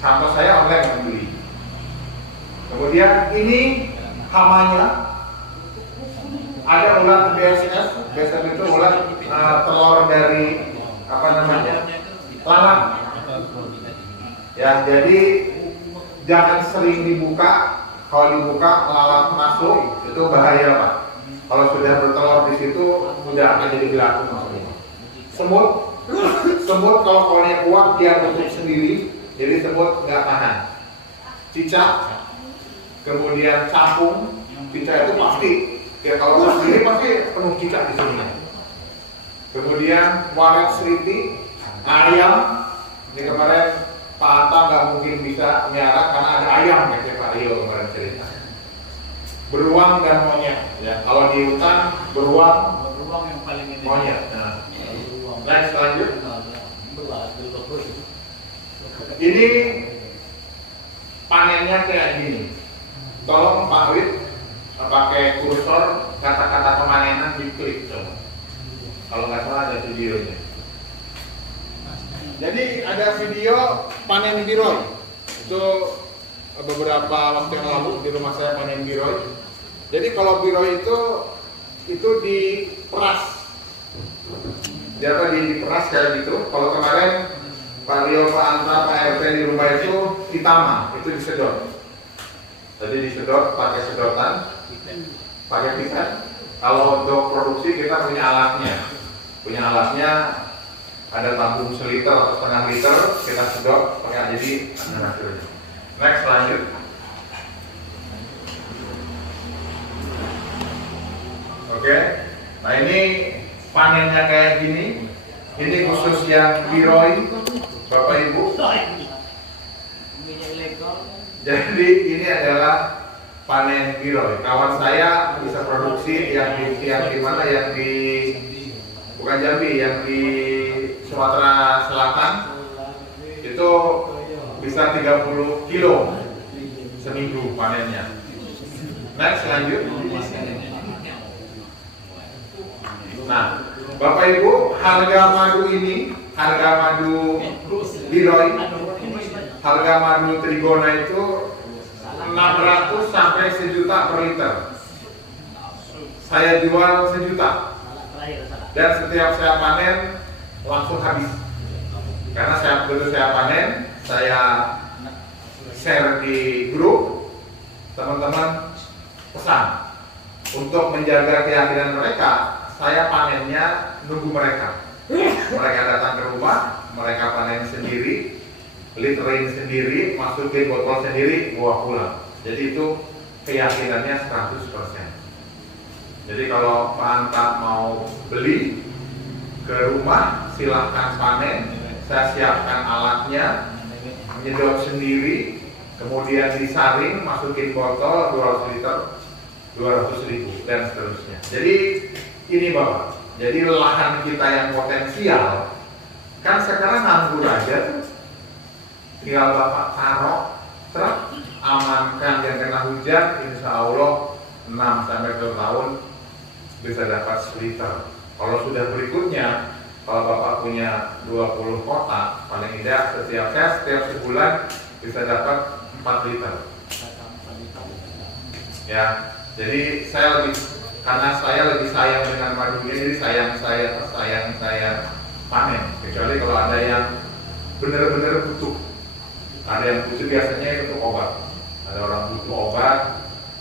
Santos saya online yang beli. Kemudian ini hamanya, ada ulat BSS, BSS itu ulat telur dari lalat. Ya, jadi jangan sering dibuka. Kalau dibuka lalat masuk itu bahaya Pak. Kalau sudah bertelur di situ udah akan jadi belaku maksudnya. Semut kalau koloninya kuat dia tutup sendiri, jadi semut nggak tahan. Cicak, kemudian capung, cicak itu pasti. Ya kalau sendiri pasti penuh cicak di sini. Kemudian walet seriti, ayam. Ini kemarin Pak Anta nggak mungkin bisa miara karena ada ayam kayak Pak Rio kemarin cerita. Beruang dan monyet. Ya kalau di hutan beruang yang paling ini. monyet. Nah, next lanjut. Ini panennya kayak gini. Tolong Pak Wid pakai kursor kata-kata pemanenan diklik coba. Kalau nggak salah ada videonya. Jadi ada video panen biroy. Itu beberapa waktu yang lalu di rumah saya panen biroy. Jadi kalau biroy itu diperas. Jadi diperas kayak gitu. Kalau kemarin Pak Rio, Pak Anta, Pak RT di rumah itu Itama, itu disedot. Jadi disedot pakai sedotan, pakai pipet. Kalau untuk produksi kita punya alatnya, ada tabung seliter atau setengah liter, kita sedot pakai jadi hasilnya. Next lanjut. Oke, nah ini panennya kayak gini. Ini khusus yang biroy, Bapak Ibu. Jadi ini adalah panen biroy. Kawan saya bisa produksi yang di mana, yang di bukan Jambi, yang di Sumatera Selatan itu bisa 30 kilo seminggu panennya. Next, lanjut. Nah, Bapak Ibu, harga madu ini, harga madu Leroy, harga madu Trigona itu 600 sampai 1 juta per liter. Saya jual 1 juta. Dan setiap saya panen langsung habis. Karena begitu saya panen, saya share di grup, teman-teman pesan untuk menjaga keyakinan mereka. Saya panennya nunggu mereka. Mereka datang ke rumah, mereka panen sendiri, literin sendiri, masukin botol sendiri, bawa pulang. Jadi itu keyakinannya 100%. Jadi kalau Pak Anta mau beli ke rumah, silahkan panen. Saya siapkan alatnya, menyedot sendiri, kemudian disaring, masukin botol 200 liter, 200.000 dan seterusnya. Jadi ini Bapak, jadi lahan kita yang potensial, kan sekarang nganggur aja tuh. Tinggal Bapak taruh, amankan yang kena hujan, insya Allah 6-7 tahun bisa dapat 1 liter. Kalau sudah berikutnya, kalau Bapak punya 20 kotak, paling tidak setiap sebulan bisa dapat 4 liter. Ya, jadi karena saya lebih sayang dengan madunya, jadi sayang saya panen. Kecuali kalau ada yang benar-benar butuh. Ada yang butuh biasanya itu untuk obat. Ada orang butuh obat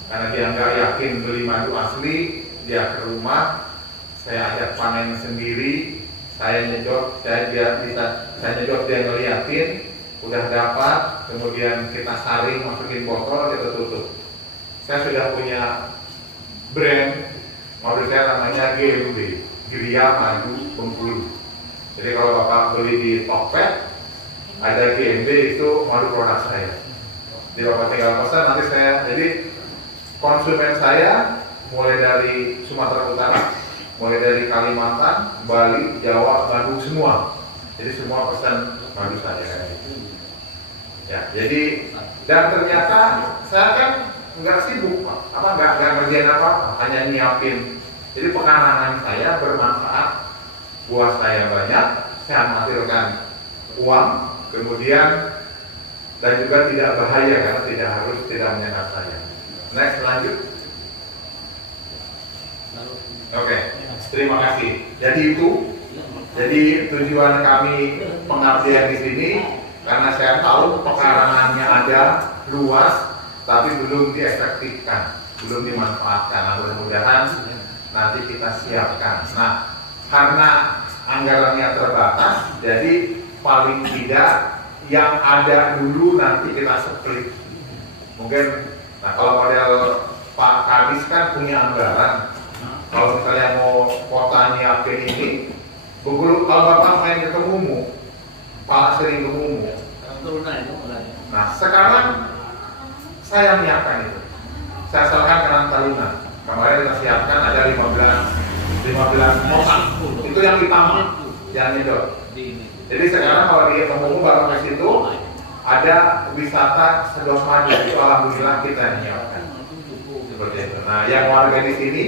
karena dia nggak yakin beli madu asli, dia ke rumah, saya ajak panen sendiri, saya nyedot, dia ngeliatin, udah dapat, kemudian kita saring, masukin botol, kita tutup. Saya sudah punya brand, madu saya namanya GMB, Gria Madu Bengkulu. Jadi kalau Bapak beli di Tokped, ada GMB itu madu produk saya. Jadi Bapak tinggal pesan, nanti saya, jadi konsumen saya mulai dari Sumatera Utara, mulai dari Kalimantan, Bali, Jawa, Bandung semua. Jadi semua pesan madu saya. Ya, jadi dan ternyata saya kan nggak sibuk, nggak ngerjain apa, hanya nyiapin. Jadi pekarangan saya bermanfaat, buah saya banyak, saya menghasilkan uang, kemudian dan juga tidak bahaya karena tidak menyengat saya. Next, lanjut. Oke, terima kasih. Jadi tujuan kami pengabdian di sini karena saya tahu pekarangannya ada luas, tapi belum diefektifkan, belum dimanfaatkan. Nah, mudah-mudahan nanti kita siapkan. Nah, karena anggarannya terbatas, jadi paling tidak yang ada dulu nanti kita split. Mungkin, nah kalau model Pak Kadis kan punya anggaran. Kalau misalnya mau kota nyiapin ini, kalau Bapak main ke Kemumu, Pak sering ke Kemumu. Nah, sekarang saya menyiapkan itu. Saya serahkan ke Taruna. Kemarin kita siapkan ada 15 motor. Itu yang utama, yang nyedot. Jadi sekarang kalau di Kemumu Bapak ke situ ada wisata sedot madu. Itu alhamdulillah kita menyiapkan. Seperti itu. Nah, yang warga di sini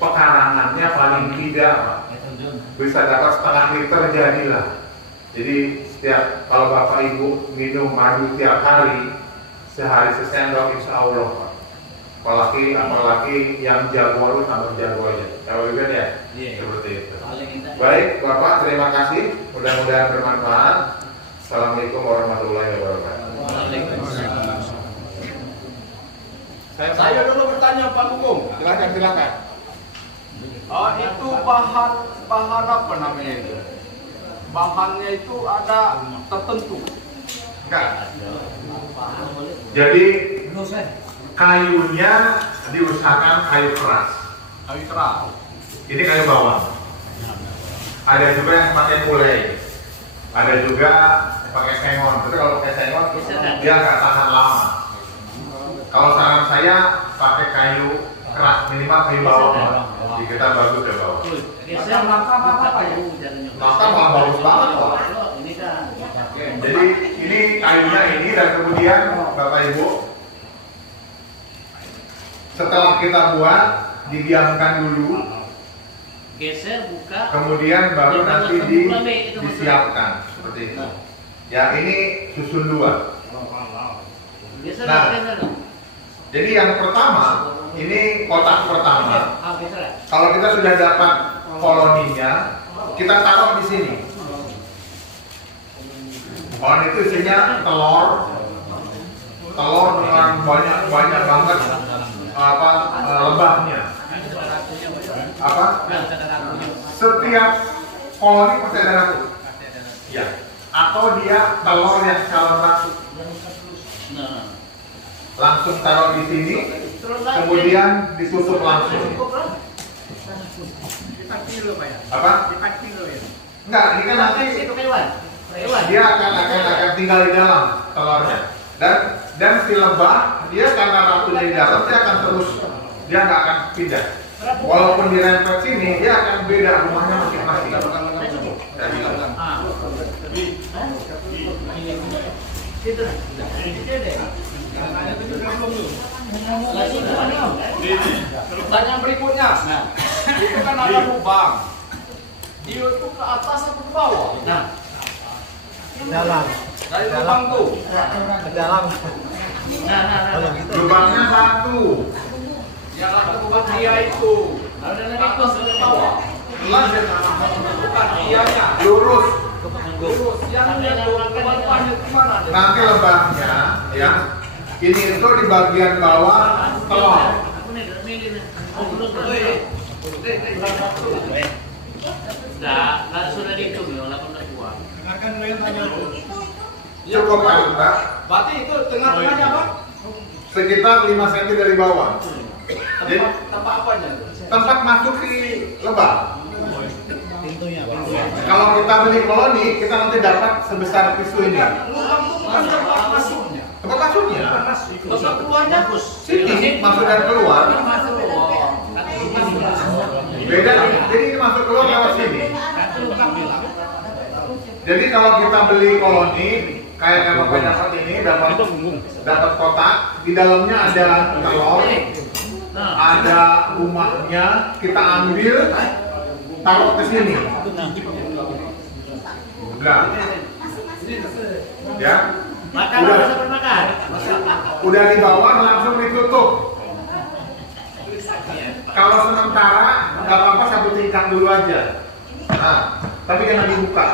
pekarangannya paling tidak bisa dapat 1/2 liter jadilah. Jadi setiap kalau Bapak Ibu minum madu tiap hari, sehari sesendok insya Allah. Apalagi yang jago tambah jago aja. Kalau begitu ya, seperti itu. Baik Bapak, terima kasih. Mudah-mudahan bermanfaat. Assalamualaikum warahmatullahi wabarakatuh. Saya dulu bertanya Pak Hukum. Silakan. Itu bahan apa namanya itu? Bahannya itu ada tertentu. Enggak. Jadi kayunya diusahakan kayu keras. Kayu keras. Ini kayu bawang. Ada juga yang pakai kulai. Ada juga yang pakai sengon. Tapi kalau pakai sengon dia nggak tahan lama. Kalau saran saya pakai kayu keras, minimal kayu bawang. Jadi kita bagus ke bawah. Langkah apa ya? Langkah malah bagus banget kok. Jadi ini Ini kayunya ini, dan kemudian Bapak Ibu, setelah kita buat, didiamkan dulu, Geser, buka. kemudian baru nanti disiapkan seperti itu. Ya, ini susun 2. Geser, Nah. geser. Jadi yang pertama, ini kotak pertama. Geser. Kalau kita sudah dapat koloninya, kita taruh di sini. Koloni itu isinya telur dengan banyak banget lebahnya. Apa? Setiap koloni pasti ada ratu. Ya. Atau dia telur yang calon ratu. Nah. Langsung taruh di sini, kemudian ditutup langsung. Apa? Enggak, ini kan nanti dia akan tinggal di dalam telurnya. Dan si lebah, dia karena ratunya di dalam, dia akan terus, dia nggak akan pindah. Walaupun dirempet sini, dia akan beda rumahnya masing-masing. Saya bilang. Pertanyaan berikutnya, itu kan ada lubang. Dia itu ke atas atau ke bawah? Nah. Dalam. Dari lubang tuh. Ke dalam. Nah. Lubangnya satu. Yang ada lubang dia itu. Ada Ke lagi atas atau ke bawah? Bukan dianya. Lurus. Lurus. Yang itu lubang-lubangnya gimana? Nanti lebahnya, ya, ini itu di bagian bawah telur. Aku nih udah milih nih. Oh, belum. Nah, sudah dihitung ya, 18 buah. Cukup kan, Mbak? Berarti itu tengah-tengahnya apa? Sekitar 5 cm dari bawah. Jadi Tempat apanya? tempat masuk si lebah. Kalau kita beli koloni, kita nanti dapat sebesar pisau ini. Lubang itu bukan tempat masuknya. Tempat masuknya, Tempat keluarnya sini masuk dan keluar. Beda, jadi ini masuk keluar lewat sini. Jadi kalau kita beli koloni, kayak yang Bapak dapat ini, dapat kotak, di dalamnya ada telur, ada rumahnya, kita ambil, taruh ke sini. Nah, ya, Makan udah, apa makan? udah di bawah langsung ditutup. Kalau sementara nggak apa-apa, satu tingkat dulu aja. Nah, tapi jangan dibuka.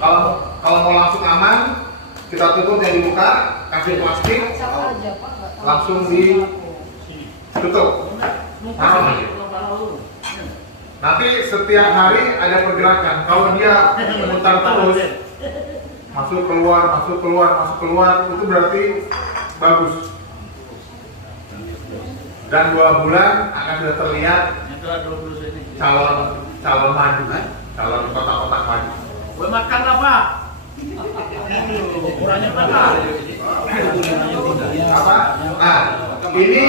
Kalau mau langsung aman, kita tutup yang dibuka, kasih plastik, langsung ditutup. Taruh aja. Nanti setiap hari ada pergerakan. Kalau dia memutar terus, masuk keluar, itu berarti bagus. Dan 2 bulan akan sudah terlihat calon maju, calon kotak-kotak maju. Gue makan apa? Ukurannya makan. Apa? Nah, ini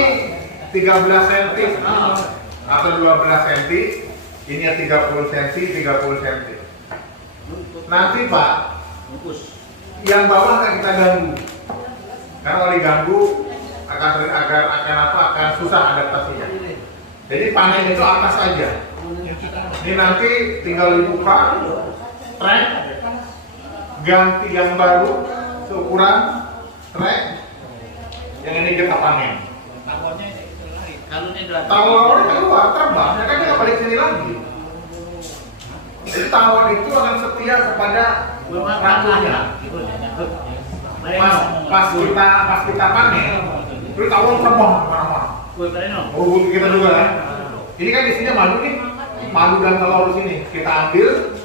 13 cm atau 12 cm. Ini yang 30 cm, 30 cm. Nanti Pak, yang bawah akan kita ganggu. Karena kalau diganggu akan susah adaptasinya. Jadi panen itu atas aja. Ini nanti tinggal dibuka, trek, ganti yang baru, seukuran trek, yang ini kita panen. Tawon keluar terbang, ya kan kita balik sini lagi. Jadi tawon itu akan setia kepada ratunya. Pas kita panen, terus tawon terbang kemana-mana. Merubuti kita juga kan. Ini kan isinya madu nih, madu dan telur di sini. Kita ambil,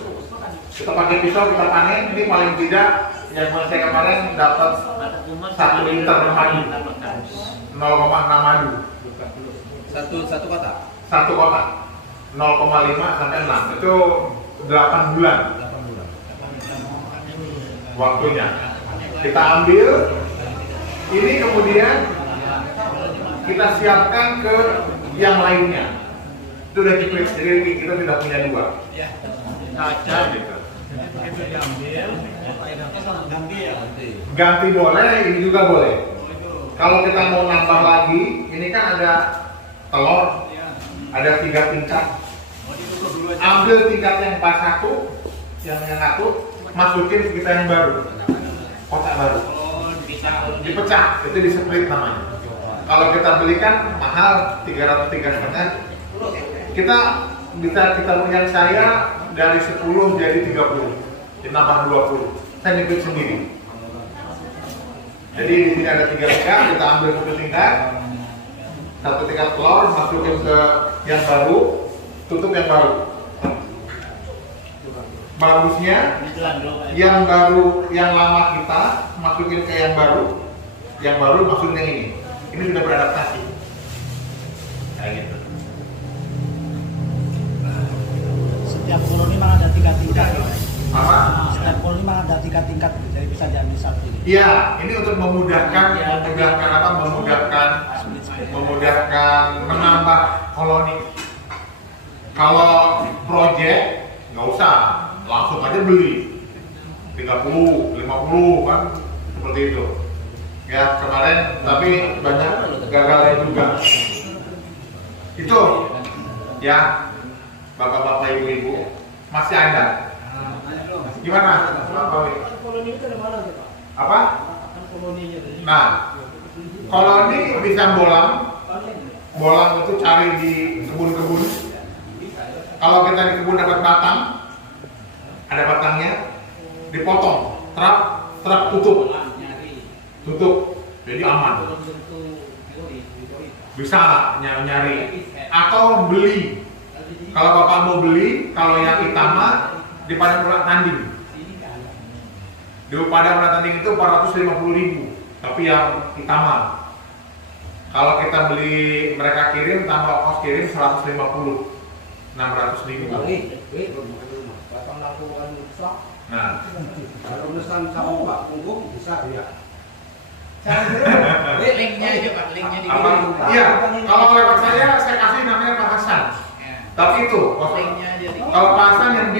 kita pakai pisau, kita panen. Ini paling tidak yang saya kemarin dapat 1 liter madu, 0,6 madu. Satu kotak. 1 kotak 0,5 sampai 6 itu 8 bulan waktunya. Kita ambil ini, kemudian kita siapkan ke yang lainnya. Itu udah jepit, jadi kita sudah punya 2. Gitu. Ganti boleh, ini juga boleh. Kalau kita mau nambah lagi, ini kan ada telur, ada 3 tingkat. Ambil tingkat yang pas satu, yang satu, masukin kita yang baru, kotak baru. Dipecah, itu di split namanya. Kalau kita belikan mahal 300-300, kita bisa punya saya dari 10 jadi 30, ditambah 20. Saya nikmat sendiri. Jadi di sini ada 3 tingkat, kita ambil 1 tingkat, 1 tingkat telur, masukin ke yang baru, tutup yang baru. Bagusnya yang baru, yang lama kita masukin ke yang baru masukin yang ini. Ini sudah beradaptasi. Kayak gitu. Setiap koloni memang ada 3 tingkat. Apa? Setiap koloni memang ada 3 tingkat, jadi bisa diambil satu. Iya, ini untuk memudahkan menambah koloni. Kalau project nggak usah, langsung aja beli 30, 50 kan seperti itu. Ya kemarin tapi banyak gagalnya juga. Itu ya bapak-bapak ibu-ibu masih ada. Gimana? Koloni itu ada mana sih, Pak? Apa? Koloninya tadi. Nah, koloni bisa bolang itu cari di kebun-kebun. Kalau kita di kebun dapat batang, ada batangnya, dipotong, trap tutup, jadi aman. Bisa nyari atau beli. Kalau bapak mau beli, kalau yang Itama di Padang Ulat Tanding. Di Padang Ulat Tanding itu 450.000, tapi yang Itama. Kalau kita beli, mereka kirim tambah ongkos kirim 150, 600.000. Nah, Kalau pesan sama Pak Punggung bisa ya. Linknya aja Pak, linknya di apa? Iya, kalau lewat saya kasih namanya Pak Hasan. Tapi itu, linknya aja di kalau Pak Hasan yang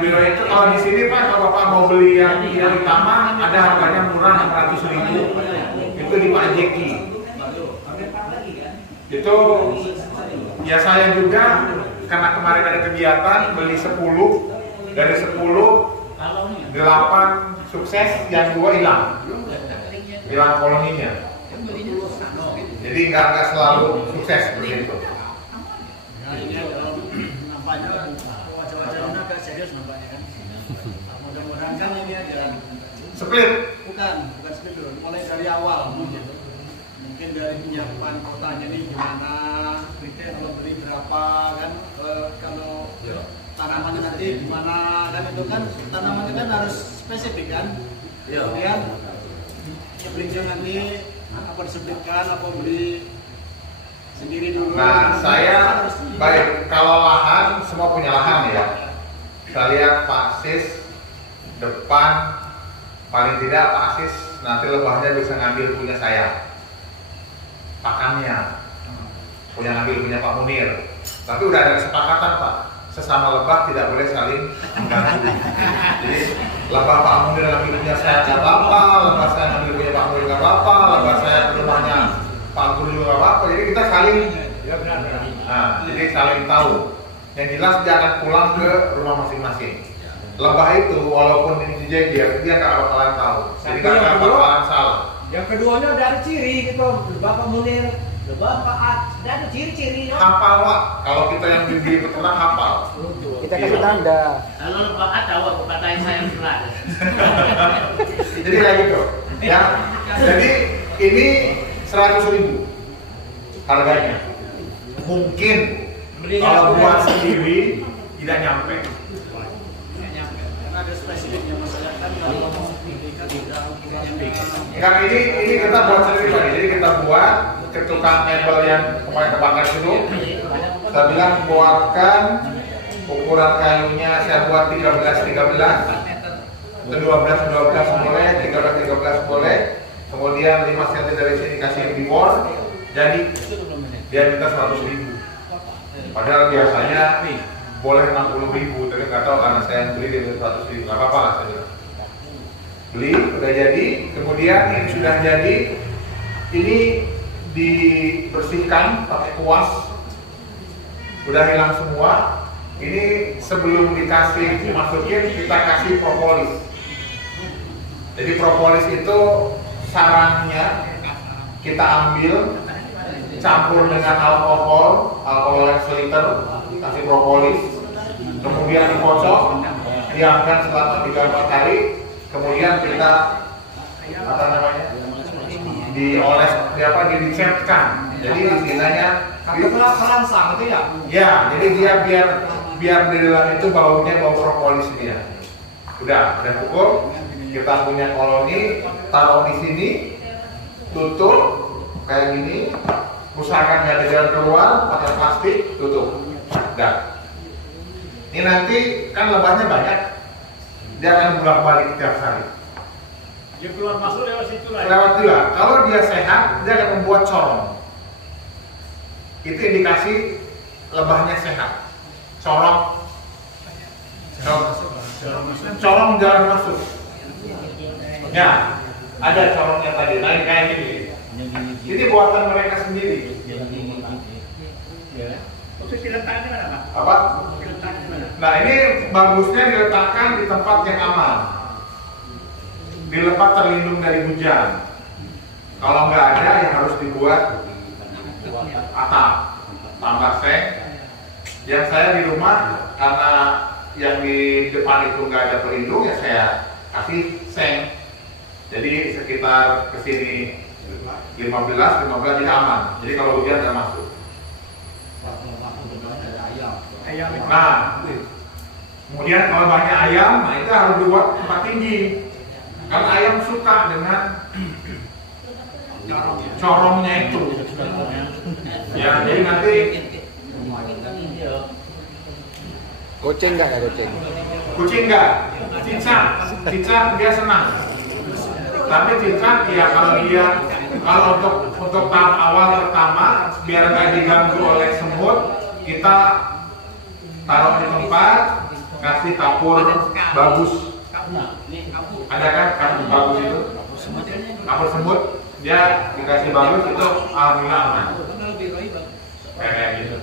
Biroy itu kalau di sini Pak, kalau Bapak mau beli yang utama ada harganya murah 600.000. Itu di Pak Jeki. Itu ya saya juga karena kemarin ada kegiatan beli 10, dari 10 8 sukses, yang 2 hilang koloninya. Jadi nggak selalu sukses seperti itu. Nampaknya wajah-wajahnya agak serius nampaknya kan. Mudah-mudahan kan ini aja. Split. Bukan split dulu. Mulai dari awal mungkin dari penyiapan kotanya nih gimana, kalau beli berapa kan, kalau tanamannya nanti gimana kan, itu kan tanamannya kan harus spesifik kan. Kemudian belinya nanti apa disebutkan, apa beli sendiri dulu. Nah, saya baik kalau lahan, semua punya lahan ya. Saya lihat Pak Sis depan, paling tidak Pak Sis nanti lebahnya bisa ngambil punya saya, pakannya punya Pak Munir. Tapi udah ada kesepakatan Pak, sesama lebah tidak boleh saling mengganggu. Jadi lebah Pak Munir ngambil punya saya nggak apa-apa, lebah saya ngambil punya Pak Munir nggak apa-apa, lebah saya rumahnya Pak Guru juga nggak apa-apa. Jadi kita saling, nah, jadi saling tahu. Yang jelas dia akan pulang ke rumah masing-masing. Lebah itu walaupun ini jejer, dia nggak bakalan tahu. Jadi nggak bakalan salah. Yang keduanya dari ciri gitu, Bapak Munir, Bapak ada ciri-cirinya. Hafal Pak, kalau kita yang di peternak hafal. Kita kasih tanda. Kalau Bapak tahu aku patahin saya berat. Jadi kayak gitu. Ya. Jadi ini 100.000 harganya. Mungkin kalau buat sendiri tidak nyampe. Karena ada spesifiknya masalah kan, kalau mau diberikan tidak Kan ini kita buat sendiri Pak. Jadi kita buat ke tukang mebel yang kemarin kebakar itu. Saya bilang buatkan ukuran kayunya, saya buat 13 itu 12 boleh, 13 boleh. Kemudian 5 cm dari sini kasih reward, jadi dia minta 100.000. Padahal biasanya boleh 60.000, tapi nggak tahu karena saya yang beli di 100.000, nggak apa-apa lah saya bilang. Beli, udah jadi, kemudian ini sudah jadi, ini dibersihkan pakai kuas, udah hilang semua. Ini sebelum dikasih masukin kita kasih propolis. Jadi propolis itu sarangnya kita ambil, campur dengan alkohol yang seliter, kasih propolis, kemudian dikocok, diamkan selama 3-4 hari, kemudian kita apa namanya dioles, dicetkan. Jadi istilahnya Selangsang itu ya? ya, jadi dia biar di dalam itu baunya bau propolis dia. Udah cukup. Kita punya koloni, taruh di sini, tutup kayak gini, usahakan nggak ada jalan keluar, pakai plastik, tutup. Udah. Ini nanti kan lebahnya banyak, dia akan bolak-balik tiap hari. Dia keluar masuk lewat situ lah. Lewat juga. Kalau dia sehat, dia akan membuat corong. Itu indikasi lebahnya sehat. Corong jalan masuk. Ya, ada corongnya tadi. Nah, kayak gini. Ini buatan mereka sendiri. Apa? Nah, ini bagusnya diletakkan di tempat yang aman. Di tempat terlindung dari hujan. Kalau nggak ada, yang harus dibuat atap, tambah seng. Yang saya di rumah, karena yang di depan itu nggak ada pelindung, ya saya kasih seng. Jadi sekitar kesini 15 jadi aman. Jadi kalau hujan nggak masuk. Nah, kemudian kalau banyak ayam, nah itu harus dibuat tempat tinggi. Karena ayam suka dengan corongnya itu. Ya, jadi nanti Goceng nggak ya goceng? kucing enggak, cicak dia senang. Tapi cicak ya kalau untuk tahap awal pertama biar nggak diganggu oleh semut, kita taruh di tempat, kasih kapur bagus. Ada kan kapur bagus itu? Kapur semut, dia dikasih bagus itu alhamdulillah aman. Kayak gitu.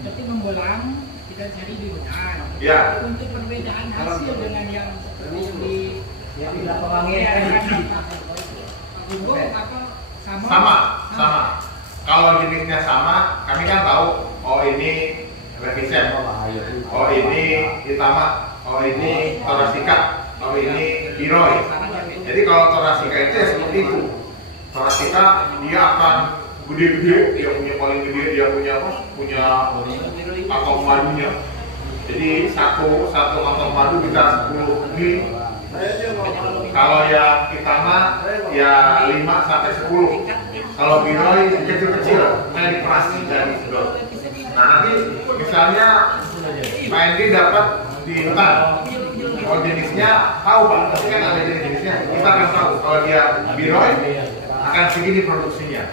Seperti membolang kita cari di hutan. Ya. Untuk perbedaan hasil dengan yang di Pewangian Gunung atau Sama. Kalau jenisnya sama, kami kan tahu. Oh ini revisen, oh ini hitama, oh ini torasika, oh ini giroy. Jadi kalau torasika itu ya seperti itu. Torasika dia akan gede-gede, dia punya paling gede, dia punya kantong madunya. Jadi satu kantong madu bisa 10 mili. Kalau yang hitama ya 5-10. Kalau giroy kecil-kecil, kayak diperas dari sedot. Nah nanti misalnya Pak Endi dapat di hutan, kalau jenisnya tahu Pak, tapi kan ada jenis-jenisnya. Kita akan tahu kalau dia giroy akan segini produksinya.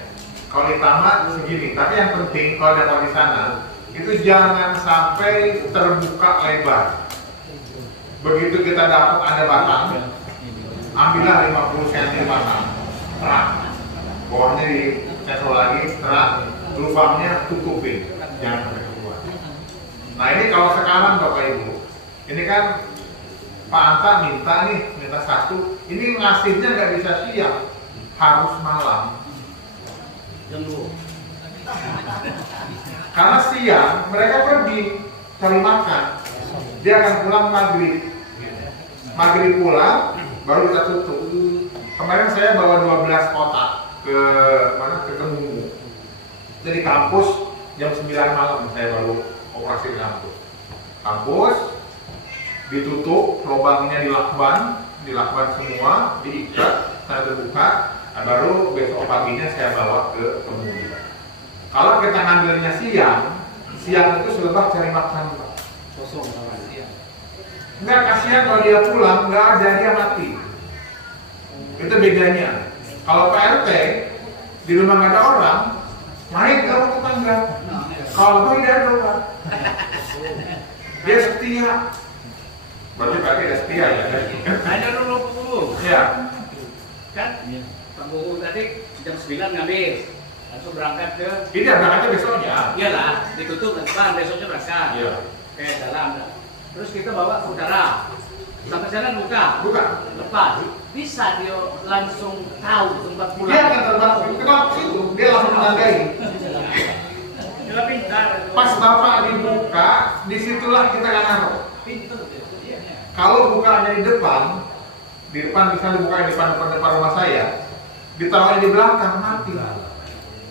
Kalau hitama segini. Tapi yang penting kalau dapat di sana itu jangan sampai terbuka lebar. Begitu kita dapat ada batang, ambillah 50 cm batang, terang. Bawahnya dicesol lagi, terang, lubangnya tutupin, jangan sampai keluar. Nah ini kalau sekarang Bapak Ibu, ini kan Pak Anta minta satu, ini ngasihnya nggak bisa siang, harus malam. Karena siang mereka pergi cari makan, dia akan pulang maghrib pulang, baru kita tutup. Kemarin saya bawa 12 kotak ke Temunggu. Jadi kampus jam 9 malam saya baru operasi di kampus ditutup, lubangnya dilakban semua, diikat, saya terbuka, nah baru besok paginya saya bawa ke Temunggu. Kalau kita ngambilnya siang itu selebah cari makan Pak. Enggak, kasihan kalau dia pulang, enggak ada, dia mati. Itu bedanya. Kalau Pak RT di rumah nggak ada orang, main ke rumah tetangga. rahasia. Kalau lebah tidak ada Pak. Dia setia. Berarti Pak tidak setia ya? Ada dulu Bu. Iya. Kan Pak Bu tadi jam 9 ngambil. Langsung berangkat ke Ini berangkatnya besoknya. iyalah, ditutup ke depan, besoknya berangkat. Iya. Ke dalam. Terus kita bawa ke utara. Sampai sana buka. Bukan. Lepas. Bisa dia langsung tahu tempat pulang. Dia akan terbang ke situ. Dia langsung menandai. Dia pintar. Pas Bapak dibuka, disitulah kita akan naruh. Kalau bukanya di depan bisa dibuka di depan rumah saya, ditaruhnya di belakang mati.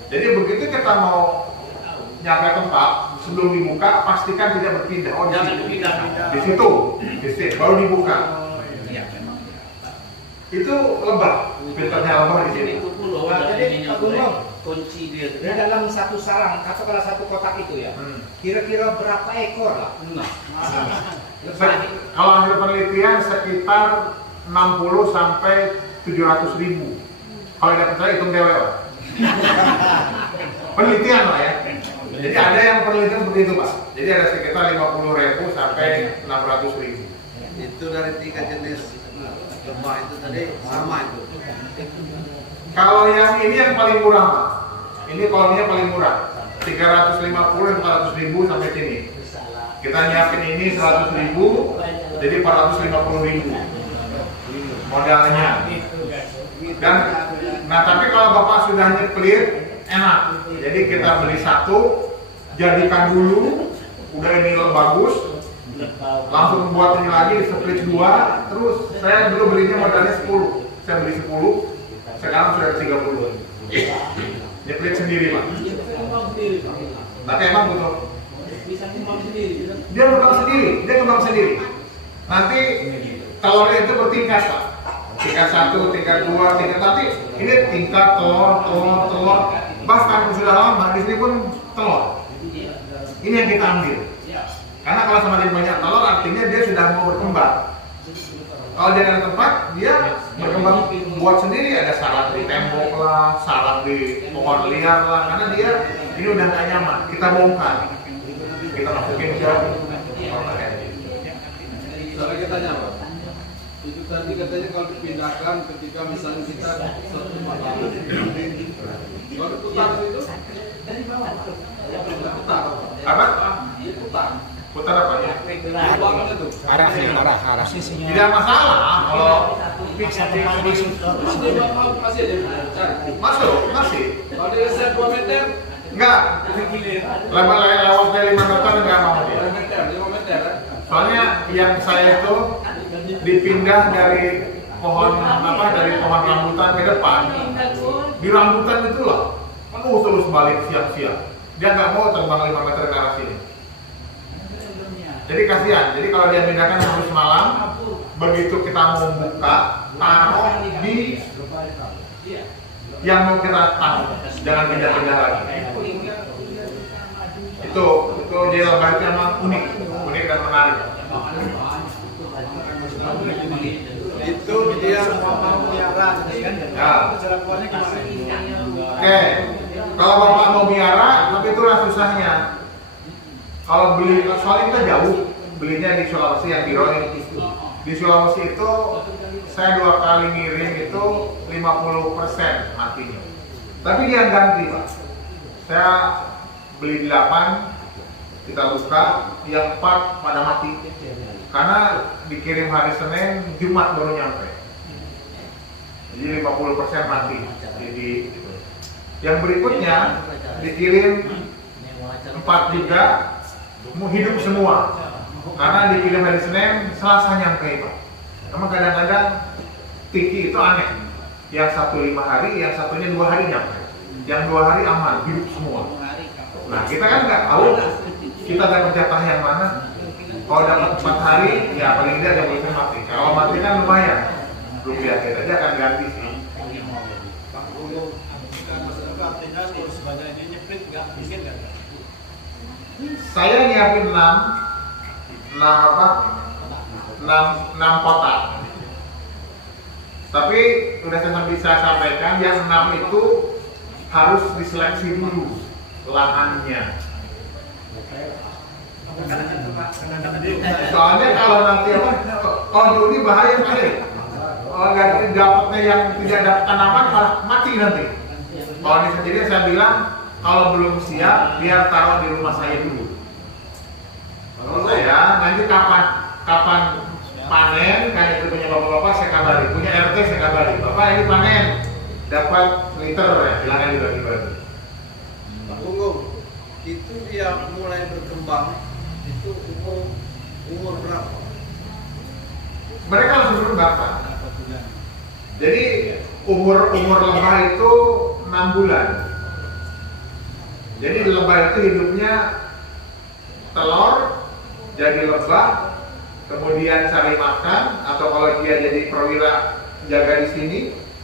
Jadi begitu kita mau nyampe tempat, sebelum dibuka pastikan tidak berpindah. Oh, Jangan pindah. di situ baru dibuka. Itu lebah, filternya lebah di sini. Itu pulau. Nah, jadi Pak Gubernur, kunci dia. di dalam satu sarang atau kalau satu kotak itu ya, kira-kira berapa ekor lah? Nah. Kalau hasil penelitian sekitar 60 sampai 700 ribu. Kalau tidak percaya hitung dewe Pak. Penelitian lah ya. Jadi ada yang penelitian seperti itu Pak. Jadi ada sekitar 50.000 sampai 600.000. Itu dari 3 jenis lebah itu tadi sama itu. Kalau yang ini yang paling murah Pak. Ini kolomnya paling murah. 350-400.000 sampai sini. Kita nyiapin ini 100.000, jadi 450.000 modalnya. Dan nah tapi kalau Bapak sudah nyeplit enak. Jadi kita beli satu, jadikan dulu, udah ini bagus, langsung buat ini lagi, split 2. Terus saya dulu belinya modalnya 10, saya beli 10, sekarang sudah 30. Nyeplit sendiri Pak. Tapi emang butuh. Dia kembang sendiri. Nanti telurnya itu bertingkat Pak. Tingkat 1, tingkat 2, tingkat, tapi ini tingkat telur. Bahkan sudah lama di sini pun telur. Ini yang kita ambil. Karena kalau semakin banyak telur artinya dia sudah mau berkembang. Kalau dia ada tempat, dia berkembang buat sendiri, ada sarang di tembok lah, sarang di pohon liar lah, karena dia ini udah gak nyaman. Kita bongkar, kita masukin ke Cara kita nyaman. Itu tadi katanya kalau dipindahkan ketika misalnya kita satu malam, kalau putar itu putar. apa? Putar. Putar apa ya? Lubangnya tuh. Arah. Tidak masalah kalau Masih ada cari. masih. Kalau dia set 2 meter, Enggak. Lewat dari 5 meter enggak mau dia. 5 meter kan? Soalnya yang saya itu dipindah dari pohon dari pohon rambutan ke depan. Di rambutan itu loh, penuh terus balik siap-siap. Dia nggak mau terbang 5 meter ke arah sini. Jadi kasihan. Jadi kalau dia pindahkan harus malam, begitu kita mau buka, taruh di yang mau kita taruh, jangan pindah-pindah lagi. Itu jadi lebah itu emang unik dan menarik. Itu dia mau miara kan? Ya. Cara keluarnya gimana? Oke, kalau Bapak mau miara, tapi itulah susahnya. Kalau beli, soalnya kita jauh, belinya di Sulawesi yang di Roy. Di Sulawesi itu saya 2 kali ngirim itu 50% matinya. Tapi dia ganti Pak. Saya beli 8, kita buka, yang 4 pada mati. Karena dikirim hari Senin, Jumat baru nyampe. Jadi 50% mati. Jadi yang berikutnya dikirim 4 juga, mau hidup semua. Karena dikirim hari Senin, Selasa nyampe Pak. Memang kadang-kadang tiki itu aneh. Yang satu 5 hari, yang satunya 2 hari nyampe. Yang 2 hari aman, hidup semua. Nah kita kan nggak tahu kita dapat jatah yang mana. Kalau dapat 4 hari, ya paling tidak ada boleh mati. Kalau mati kan lumayan. Rupiah kita aja akan ganti sih. Pak Guru, artinya kalau sebanyak ini nyeplit nggak mungkin nggak? Saya nyiapin 6 kotak. Tapi udah saya bisa sampaikan yang 6 itu harus diseleksi dulu. lahannya. Soalnya kalau nanti apa, kalau diundi bahaya sekali. Kalau nggak dapatnya yang tidak dapat tanaman malah mati nanti. Kalau ini sendiri saya bilang kalau belum siap biar taruh di rumah saya dulu. Kalau saya nanti kapan panen kayak itu punya bapak-bapak saya kabari, punya RT saya kabari. Bapak ini panen dapat liter ya, silakan dibagi-bagi. Pak Gunggung, itu dia mulai berkembang itu umur berapa? Mereka langsung berkembang, Pak. Jadi umur lebah itu 6 bulan. Jadi lebah itu hidupnya telur, jadi lebah, kemudian cari makan, atau kalau dia jadi perwira jaga di sini,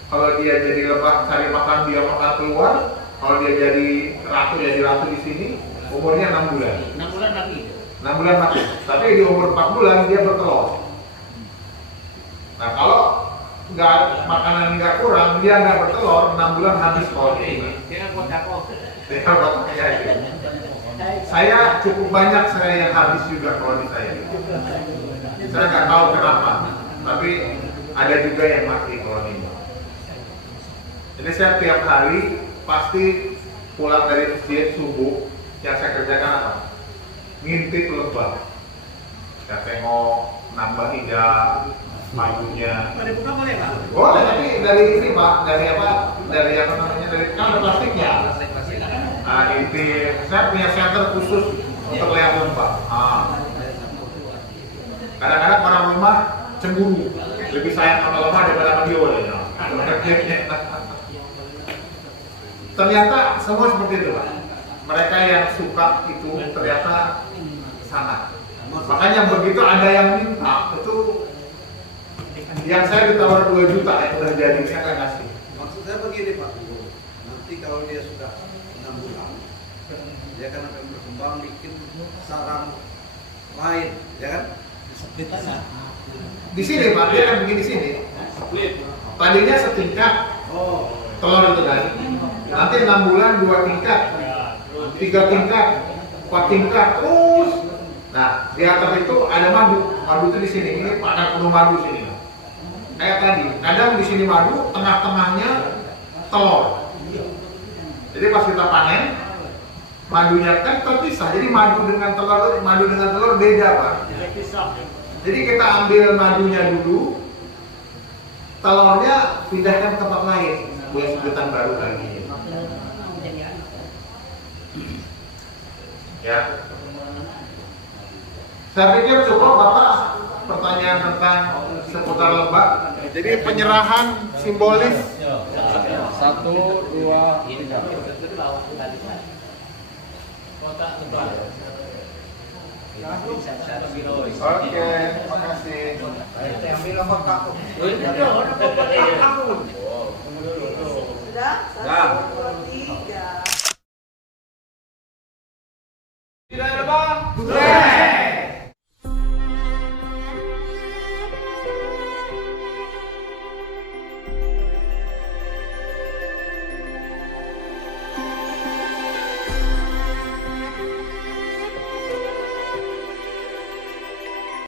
kalau dia jadi lebah cari makan dia makan keluar, kalau dia jadi ratu di sini, umurnya 6 bulan. 6 bulan mati. 6 bulan mati. Tapi di umur 4 bulan dia bertelur. Nah kalau makanan nggak kurang, dia nggak bertelur, 6 bulan habis koloni. Dia kotak-kotak. Saya cukup banyak yang habis juga koloni saya. Saya nggak tahu kenapa, tapi ada juga yang mati koloni. Jadi saya tiap hari pasti pulang dari masjid subuh, yang saya kerjakan apa? Ngintip lebah. Saya tengok nambah hijau, majunya. Ada buka boleh Pak? Boleh, tapi dari ini Pak, dari apa namanya, dari kan ada plastiknya. Nah, saya punya center khusus untuk lihat lebah. Kadang-kadang orang rumah cemburu, lebih sayang sama lebah daripada sama dia. Ternyata semua seperti itu Pak. Mereka yang suka itu ternyata sangat. Makanya begitu ada yang minta itu, yang saya ditawar 2 juta yang udah jadi, saya nggak kasih. Maksud saya begini Pak Gunggung, nanti kalau dia sudah 6 bulan, dia akan berkembang bikin sarang lain, ya kan? Di sini Pak, dia kan bikin di sini. Tadinya setingkat telur itu kan. Nanti 6 bulan 2 tingkat, 3 tingkat, 4 tingkat, terus. Nah, di atas itu ada madu. Madu itu di sini. Ini padang penuh madu sini. Kayak tadi, kadang di sini madu, tengah-tengahnya telur. Jadi pas kita panen, madunya kan terpisah. Jadi madu dengan telur beda Pak. Jadi kita ambil madunya dulu, telurnya pindahkan ke tempat lain buat sebutan baru lagi. Ya. Saya pikir cukup Bapak pertanyaan tentang seputar lebah. Jadi penyerahan simbolis 1, 2, 3. Oke, makasih. Ambil nomor kaku. Sudah? 1, 2, 3. Tidak ada bang.